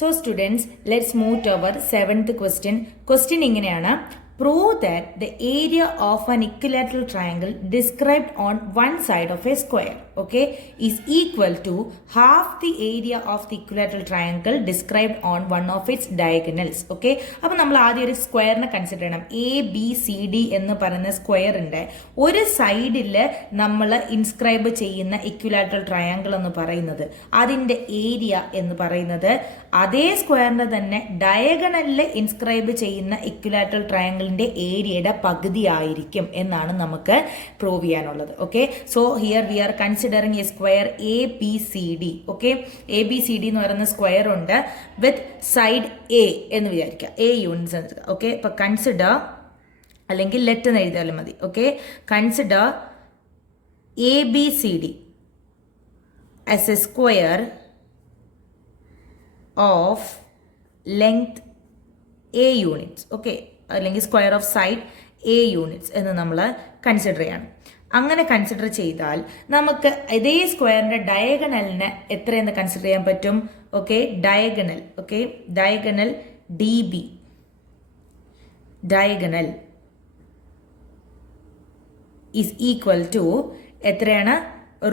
So students, let's move to our 7th question. Question ഇങ്ങനെയാണ്, prove that the area of an equilateral triangle described on one side of a square, okay, is equal to half the area of the equilateral triangle described on one of its diagonals. Okay, അപ്പൊ നമ്മൾ ആദ്യം ഒരു സ്ക്വയറിനെ consider ചെയ്യണം. A B C D എന്ന് പറയുന്ന സ്ക്വയറിന്റെ ഒരു സൈഡിൽ നമ്മൾ ഇൻസ്ക്രൈബ് ചെയ്യുന്ന ഇക്വിലാറ്ററൽ ട്രയാങ്കിൾ എന്ന് പറയുന്നത്, അതിന്റെ ഏരിയ എന്ന് പറയുന്നത് അതേ സ്ക്വയറിന്റെ തന്നെ ഡയഗണലിൽ ഇൻസ്ക്രൈബ് ചെയ്യുന്ന ഇക്വിലാറ്ററൽ ട്രയാങ്കിൾ ഏരിയയുടെ പകുതി ആയിരിക്കും എന്നാണ് നമുക്ക് പ്രൂവ് ചെയ്യാനുള്ളത്. Okay, so here we R considering A square A B C D. Okay, A B C D എന്ന് പറയുന്ന സ്ക്വയർ ഉണ്ട് വിത്ത് സൈഡ് എ എന്ന് വിചാരിക്കുക, എ യൂണിറ്റ്സ്. ഓക്കെ, ഇപ്പൊ കൺസിഡർ അല്ലെങ്കിൽ ലെറ്റ് എന്ന് എഴുതിയാലും മതി. Okay, consider A B C D as A square of length A units. Okay, അല്ലെങ്കിൽ square of side A units എന്ന് നമ്മൾ കൺസിഡർ ചെയ്യണം. അങ്ങനെ കൺസിഡർ ചെയ്താൽ നമുക്ക് ഇതേ സ്ക്വയറിന്റെ ഡയഗണലിനെ എത്രയെന്ന് കൺസിഡർ ചെയ്യാൻ പറ്റും. Okay, diagonal, okay, diagonal D B, diagonal is equal to എത്രയാണ്,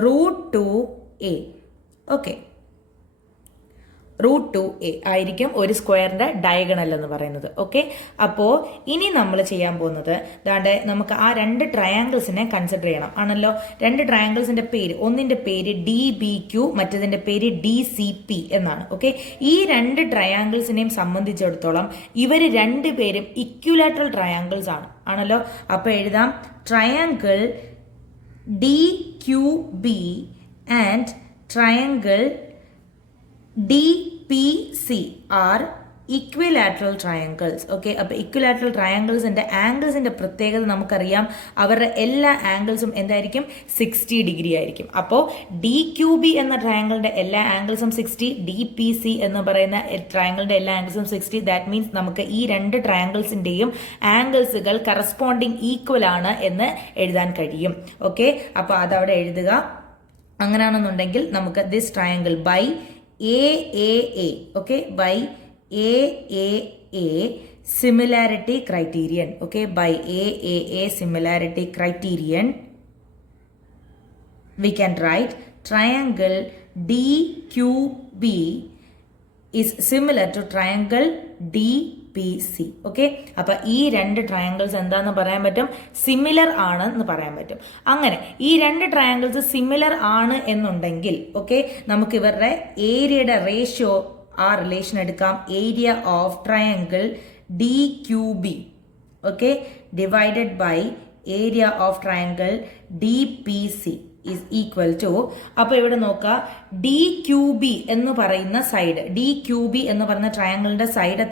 √2a. ഓക്കെ, √2a ആയിരിക്കും ഒരു സ്ക്വയറിന്റെ ഡയഗണൽ എന്ന് പറയുന്നത്. ഓക്കെ, അപ്പോൾ ഇനി നമ്മൾ ചെയ്യാൻ പോകുന്നത് ദാണ്ട് നമുക്ക് ആ രണ്ട് ട്രയാങ്കിൾസിനെ കൺസിഡർ ചെയ്യണം ആണല്ലോ. രണ്ട് ട്രയാങ്കിൾസിന്റെ പേര്, ഒന്നിന്റെ പേര് ഡി ബി ക്യു, മറ്റതിന്റെ പേര് ഡി സി പി എന്നാണ്. ഓക്കെ, ഈ രണ്ട് ട്രയാങ്കിൾസിനെയും സംബന്ധിച്ചിടത്തോളം ഇവർ രണ്ടുപേരും ഇക്വിലാറ്ററൽ ട്രയാങ്കിൾസ് ആണല്ലോ. അപ്പൊ എഴുതാം, triangle D Q B and triangle DPC are equilateral triangles. Okay, അപ്പോൾ ഇക്വിലാറ്ററൽ ട്രയാങ്കിൾസിൻ്റെ ആംഗിൾസിൻ്റെ പ്രത്യേകത നമുക്കറിയാം. അവരുടെ എല്ലാ ആംഗിൾസും എന്തായിരിക്കും? 60 ഡിഗ്രി ആയിരിക്കും. അപ്പോൾ ഡി ക്യൂ ബി എന്ന ട്രയാങ്കിളിൻ്റെ എല്ലാ ആംഗിൾസും 60, ഡി പി സി എന്ന് പറയുന്ന ട്രയാങ്കിളിൻ്റെ എല്ലാ ആംഗിൾസും 60. ദാറ്റ് മീൻസ് നമുക്ക് ഈ രണ്ട് ട്രയാങ്കിൾസിൻ്റെയും ആംഗിൾസുകൾ കറസ്പോണ്ടിങ് ഈക്വൽ ആണ് എന്ന് എഴുതാൻ കഴിയും. ഓക്കെ, അപ്പോൾ അതവിടെ എഴുതുക. അങ്ങനെയാണെന്നുണ്ടെങ്കിൽ നമുക്ക് this triangle by A okay, by a similarity criterion. Okay, by a similarity criterion we can write triangle DQB is similar to triangle DPC. Okay, അപ്പോൾ ഈ രണ്ട് ട്രയാങ്കിൾസ് എന്താണെന്ന് പറയാൻ പറ്റും? സിമിലർ ആണ് എന്ന് പറയാൻ പറ്റും. അങ്ങനെ ഈ രണ്ട് ട്രയാങ്കിൾസ് സിമിലർ ആണ് എന്നുണ്ടെങ്കിൽ ഓക്കെ, നമുക്ക് ഇവരുടെ ഏരിയയുടെ റേഷ്യോ ആ റിലേഷൻ എടുക്കാം. Area of triangle D Q B okay divided by area of triangle D P C is equal to, അപ്പോൾ ഇവിടെ നോക്കുക, ഡി ക്യൂ ബി എന്ന് പറയുന്ന സൈഡ്, ഡി ക്യൂ ബി എന്ന് പറയുന്ന ട്രയാങ്കിളിന്റെ സൈഡ്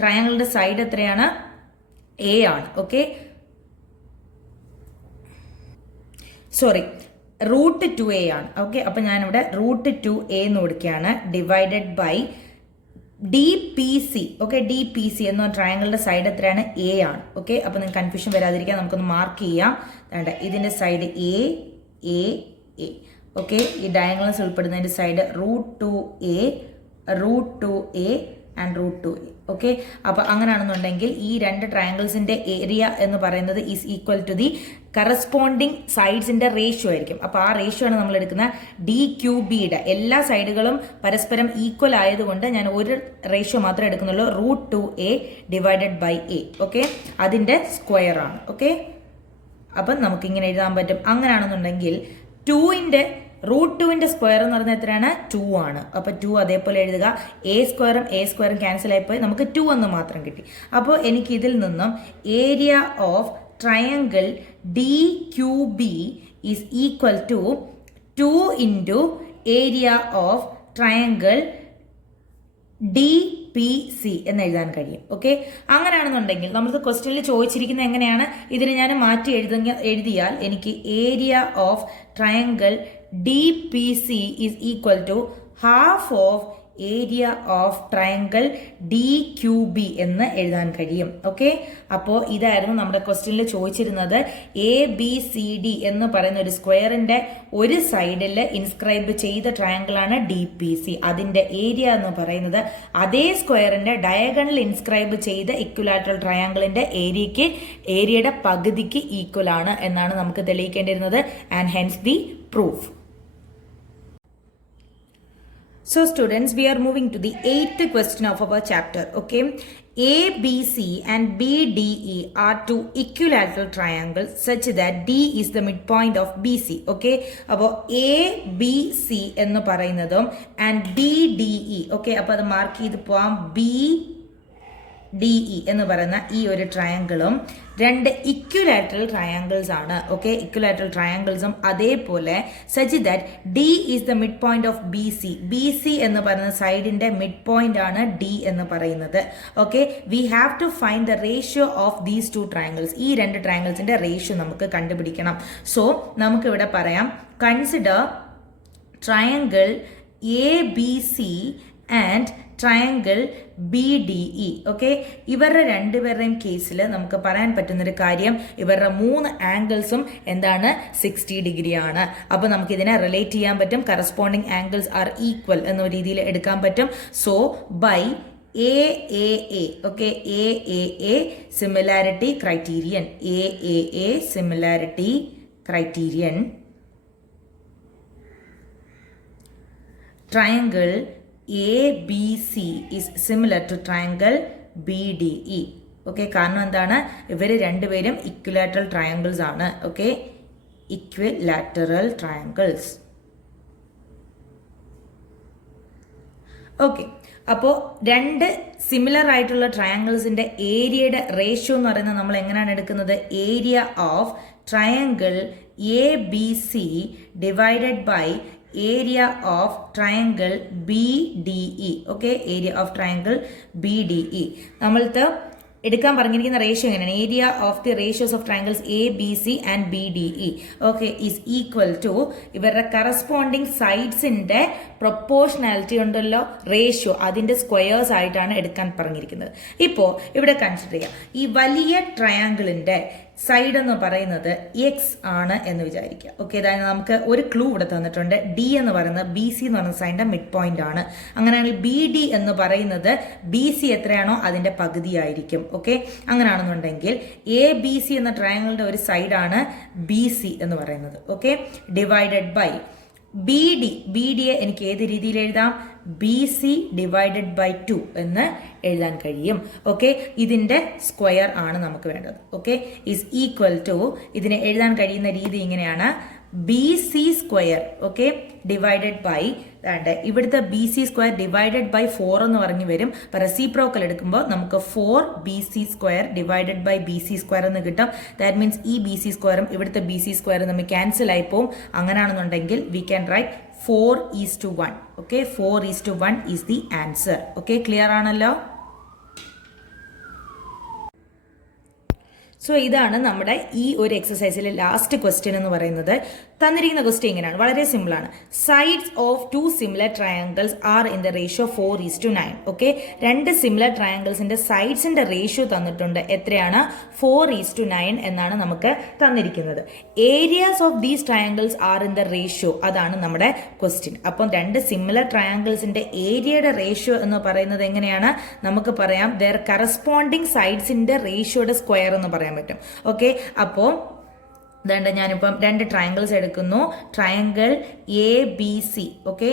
ട്രയാങ്കിളിന്റെ സൈഡ് എത്രയാണ്? എ ആണ്. ഓക്കെ, സോറി, റൂട്ട് 2a ആണ്. ഓക്കെ, അപ്പം ഞാനിവിടെ റൂട്ട് 2a എന്ന് കൊടുക്കുകയാണ്. Divided by D P C. Okay, D P C എന്ന ട്രയാങ്കിളിന്റെ സൈഡ് എത്രയാണ്? എ ആണ്. ഓക്കെ, അപ്പം നിങ്ങൾക്ക് കൺഫ്യൂഷൻ വരാതിരിക്കാൻ നമുക്കൊന്ന് മാർക്ക് ചെയ്യാം. ഇതിന്റെ സൈഡ് എ. ഓക്കെ, ഈ ഡയഗണൽസ് ഉൾപ്പെടുന്നതിന്റെ side √2a and √2a. Okay, അപ്പോൾ അങ്ങനെയാണെന്നുണ്ടെങ്കിൽ ഈ രണ്ട് ട്രയാങ്കിൾസിന്റെ ഏരിയ എന്ന് പറയുന്നത് is equal to the corresponding സൈഡ്സിന്റെ റേഷ്യോ ആയിരിക്കും. അപ്പോൾ ആ റേഷ്യോ ആണ് നമ്മൾ എടുക്കുന്ന ഡി ക്യൂ ബിയുടെ. എല്ലാ സൈഡുകളും പരസ്പരം ഈക്വൽ ആയതുകൊണ്ട് ഞാൻ ഒരു റേഷ്യോ മാത്രമേ എടുക്കുന്നുള്ളൂ, √2a divided by a. Okay, അതിന്റെ സ്ക്വയർ ആണ്. ഓക്കെ, അപ്പം നമുക്കിങ്ങനെ എഴുതാൻ പറ്റും. അങ്ങനെയാണെന്നുണ്ടെങ്കിൽ √2ന്റെ സ്ക്വയർ എന്ന് പറഞ്ഞാൽ എത്രയാണ്? 2 ആണ്. അപ്പോൾ 2 അതേപോലെ എഴുതുക. എ സ്ക്വയറും ക്യാൻസൽ ആയിപ്പോയി, നമുക്ക് 2 എന്ന് മാത്രം കിട്ടി. അപ്പോൾ എനിക്ക് ഇതിൽ നിന്നും area of triangle D Q B is equal to 2 into area of triangle D P C എന്ന് എഴുതാൻ കഴിയും. ഓക്കെ, അങ്ങനെയാണെന്നുണ്ടെങ്കിൽ നമുക്ക് ക്വസ്റ്റ്യനിൽ ചോദിച്ചിരിക്കുന്നത് എങ്ങനെയാണ്? ഇതിന് ഞാൻ മാറ്റി എഴുതിയാൽ എനിക്ക് area of triangle DPC is equal to half of area of triangle DQB എന്ന് എഴുതാൻ കഴിയും. ഓക്കെ, അപ്പോൾ ഇതായിരുന്നു നമ്മുടെ ക്വസ്റ്റ്യനിൽ ചോദിച്ചിരുന്നത്. ABCD എന്ന് പറയുന്ന ഒരു സ്ക്വയറിന്റെ ഒരു സൈഡിൽ ഇൻസ്ക്രൈബ് ചെയ്ത ട്രയാങ്കിൾ ആണ് DPC. അതിന്റെ ഏരിയ എന്ന് പറയുന്നത് അതേ സ്ക്വയറിന്റെ ഡയഗണൽ ഇൻസ്ക്രൈബ് ചെയ്ത ഇക്വിലാറ്ററൽ ട്രയാങ്കിളിന്റെ ഏരിയയുടെ പകുതിക്ക് ഈക്വൽ ആണ് എന്നാണ് നമുക്ക് തെളിയിക്കേണ്ടിയിരുന്നത്. And hence the proof. So students, we are moving to the 8th question of our chapter. Okay, ABC and BDE are two equilateral triangles such that D is the midpoint of BC. Okay, അപ്പോൾ ABC എന്ന് പറയുന്നതും and BDE. Okay, അപ്പോൾ അത് mark ചെയ്ത് പോവാം. BDE എന്ന് പറയുന്ന ഈ ഒരു ട്രയാങ്കിളും രണ്ട് ഇക്വിലാറ്ററൽ ട്രയാങ്കിൾസ് ആണ്. ഓക്കെ, ഇക്വിലാറ്ററൽ ട്രയാങ്കിൾസും അതേപോലെ such that D is the mid point of B C എന്ന് പറയുന്ന സൈഡിന്റെ മിഡ് പോയിന്റ് ആണ് ഡി എന്ന് പറയുന്നത്. Okay, we have to find the ratio of these two triangles. ഈ രണ്ട് ട്രയാങ്കിൾസിന്റെ റേഷ്യോ നമുക്ക് കണ്ടുപിടിക്കണം. സോ നമുക്കിവിടെ പറയാം, consider triangle ABC and triangle BDE. Okay, ഇവരുടെ രണ്ടുപേരുടെയും കേസിൽ നമുക്ക് പറയാൻ പറ്റുന്നൊരു കാര്യം, ഇവരുടെ 3 ആംഗിൾസും എന്താണ്? 60 ഡിഗ്രി ആണ്. അപ്പോൾ നമുക്ക് ഇതിനെ റിലേറ്റ് ചെയ്യാൻ പറ്റും. കറസ്പോണ്ടിങ് ആംഗിൾസ് ആർ ഈക്വൽ എന്ന രീതിയിൽ എടുക്കാൻ പറ്റും. So by AAA. Okay, AAA similarity criterion, AAA similarity criterion, triangle ABC is similar to triangle BDE. Okay, കാരണം എന്താണ്? ഇവർ രണ്ടുപേരും ഇക്വിലാറ്ററൽ ട്രയാങ്കിൾസ് ആണ്. Okay, equilateral triangles. ഓക്കെ, അപ്പോൾ രണ്ട് സിമിലർ ആയിട്ടുള്ള ട്രയാങ്കിൾസിന്റെ ഏരിയയുടെ റേഷ്യോ എന്ന് പറയുന്നത് നമ്മൾ എങ്ങനെയാണ് എടുക്കുന്നത്? Area of triangle ABC divided by area of triangle BDE. Okay, area of triangle BDE. നമ്മൾക്ക് എടുക്കാൻ പറഞ്ഞിരിക്കുന്ന റേഷ്യോ എങ്ങനെയാണ്? Area of the ratios of triangles A B C and B D E okay is equal to ഇവരുടെ corresponding സൈഡ്സിന്റെ പ്രൊപ്പോർഷണാലിറ്റി ഉണ്ടല്ലോ, ratio, അതിന്റെ squares ആയിട്ടാണ് എടുക്കാൻ പറഞ്ഞിരിക്കുന്നത്. ഇപ്പോൾ ഇവിടെ കൺസിഡർ ചെയ്യാം, ഈ വലിയ ട്രയാങ്കിളിന്റെ സൈഡ് എന്ന് പറയുന്നത് എക്സ് ആണ് എന്ന് വിചാരിക്കുക. ഓക്കെ, അതായത് നമുക്ക് ഒരു ക്ലൂ ഇവിടെ തന്നിട്ടുണ്ട്. ഡി എന്ന് പറയുന്നത് ബി സി എന്ന് പറയുന്ന സൈഡിന്റെ മിഡ് പോയിന്റ് ആണ്. അങ്ങനെയാണെങ്കിൽ ബി ഡി എന്ന് പറയുന്നത് ബി സി എത്രയാണോ അതിന്റെ പകുതിയായിരിക്കും. ഓക്കെ, അങ്ങനെയാണെന്നുണ്ടെങ്കിൽ എ ബി സി എന്ന ട്രയാങ്കിളിന്റെ ഒരു സൈഡാണ് ബി സി എന്ന് പറയുന്നത്. ഓക്കെ, ഡിവൈഡഡ് ബൈ ബി ഡിയെ എനിക്ക് ഏത് രീതിയിൽ എഴുതാം? ബി സി ഡിവൈഡഡ് ബൈ 2 എന്ന് എഴുതാൻ കഴിയും. ഓക്കെ, ഇതിന്റെ സ്ക്വയർ ആണ് നമുക്ക് വേണ്ടത്. ഓക്കെ, ഈസ് ഈക്വൽ ടു ഇതിനെ എഴുതാൻ കഴിയുന്ന രീതി ഇങ്ങനെയാണ്: B C square okay divided by ഇവിടുത്തെ B C square divided by 4 എന്ന് പറഞ്ഞു വരും. അപ്പോൾ റെസിപ്രോക്കൽ എടുക്കുമ്പോൾ നമുക്ക് 4 B C square divided by B C square എന്ന് കിട്ടും. ദാറ്റ് മീൻസ് ഈ ബി സി സ്ക്വയറും ഇവിടുത്തെ ബി സി സ്ക്വയറും നമ്മൾ ക്യാൻസൽ ആയി പോവും. അങ്ങനെയാണെന്നുണ്ടെങ്കിൽ we can right 4:1. Okay, 4:1 is the answer. Okay, clear ആണല്ലോ? സോ ഇതാണ് നമ്മുടെ ഈ ഒരു എക്സസൈസിലെ ലാസ്റ്റ് ക്വസ്റ്റ്യൻ എന്ന് പറയുന്നത്. തന്നിരിക്കുന്ന ക്വസ്റ്റ്യൻ ഇങ്ങനെയാണ്, വളരെ സിമ്പിൾ ആണ്. Sides of 2 similar triangles are in the ratio 4:9. Okay, 2 similar ട്രയാങ്കിൾസിന്റെ സൈഡ്സിന്റെ റേഷ്യോ തന്നിട്ടുണ്ട്. എത്രയാണ്? 4:9 എന്നാണ് നമുക്ക് തന്നിരിക്കുന്നത്. Areas of these triangles are in the ratio, അതാണ് നമ്മുടെ ക്വസ്റ്റ്യൻ. അപ്പം 2 സിമിലർ ട്രയാങ്കിൾസിന്റെ ഏരിയയുടെ റേഷ്യോ എന്ന് പറയുന്നത് എങ്ങനെയാണ്? നമുക്ക് പറയാം ദർ കറസ്പോണ്ടിങ് സൈഡ്സിന്റെ റേഷ്യോയുടെ സ്ക്വയർ എന്ന് പറയാൻ പറ്റും. ഓക്കെ, അപ്പോൾ ഇതുണ്ട്, ഞാനിപ്പം 2 ട്രയാങ്കിൾസ് എടുക്കുന്നു. Triangle A B C okay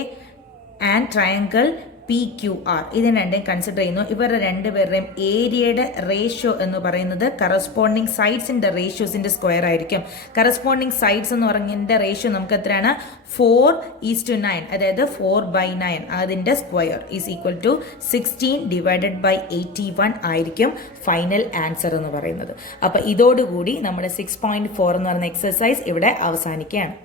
and triangle PQR ഇതിന് രണ്ടും കൺസിഡർ ചെയ്യുന്നു. ഇവരുടെ രണ്ടുപേരുടെയും ഏരിയയുടെ റേഷ്യോ എന്ന് പറയുന്നത് കറസ്പോണ്ടിങ് സൈഡ്സിന്റെ റേഷ്യോസിന്റെ സ്ക്വയർ ആയിരിക്കും. കറസ്പോണ്ടിങ് സൈഡ്സ് എന്ന് പറഞ്ഞതിന്റെ റേഷ്യോ നമുക്ക് എത്രയാണ്? 4:9, അതായത് 4/9. അതിന്റെ square is equal to 16 divided by 81 ആയിരിക്കും ഫൈനൽ ആൻസർ എന്ന് പറയുന്നത്. അപ്പൊ ഇതോടുകൂടി നമ്മുടെ 6.4 എന്ന് പറയുന്ന എക്സസൈസ് ഇവിടെ അവസാനിക്കുകയാണ്.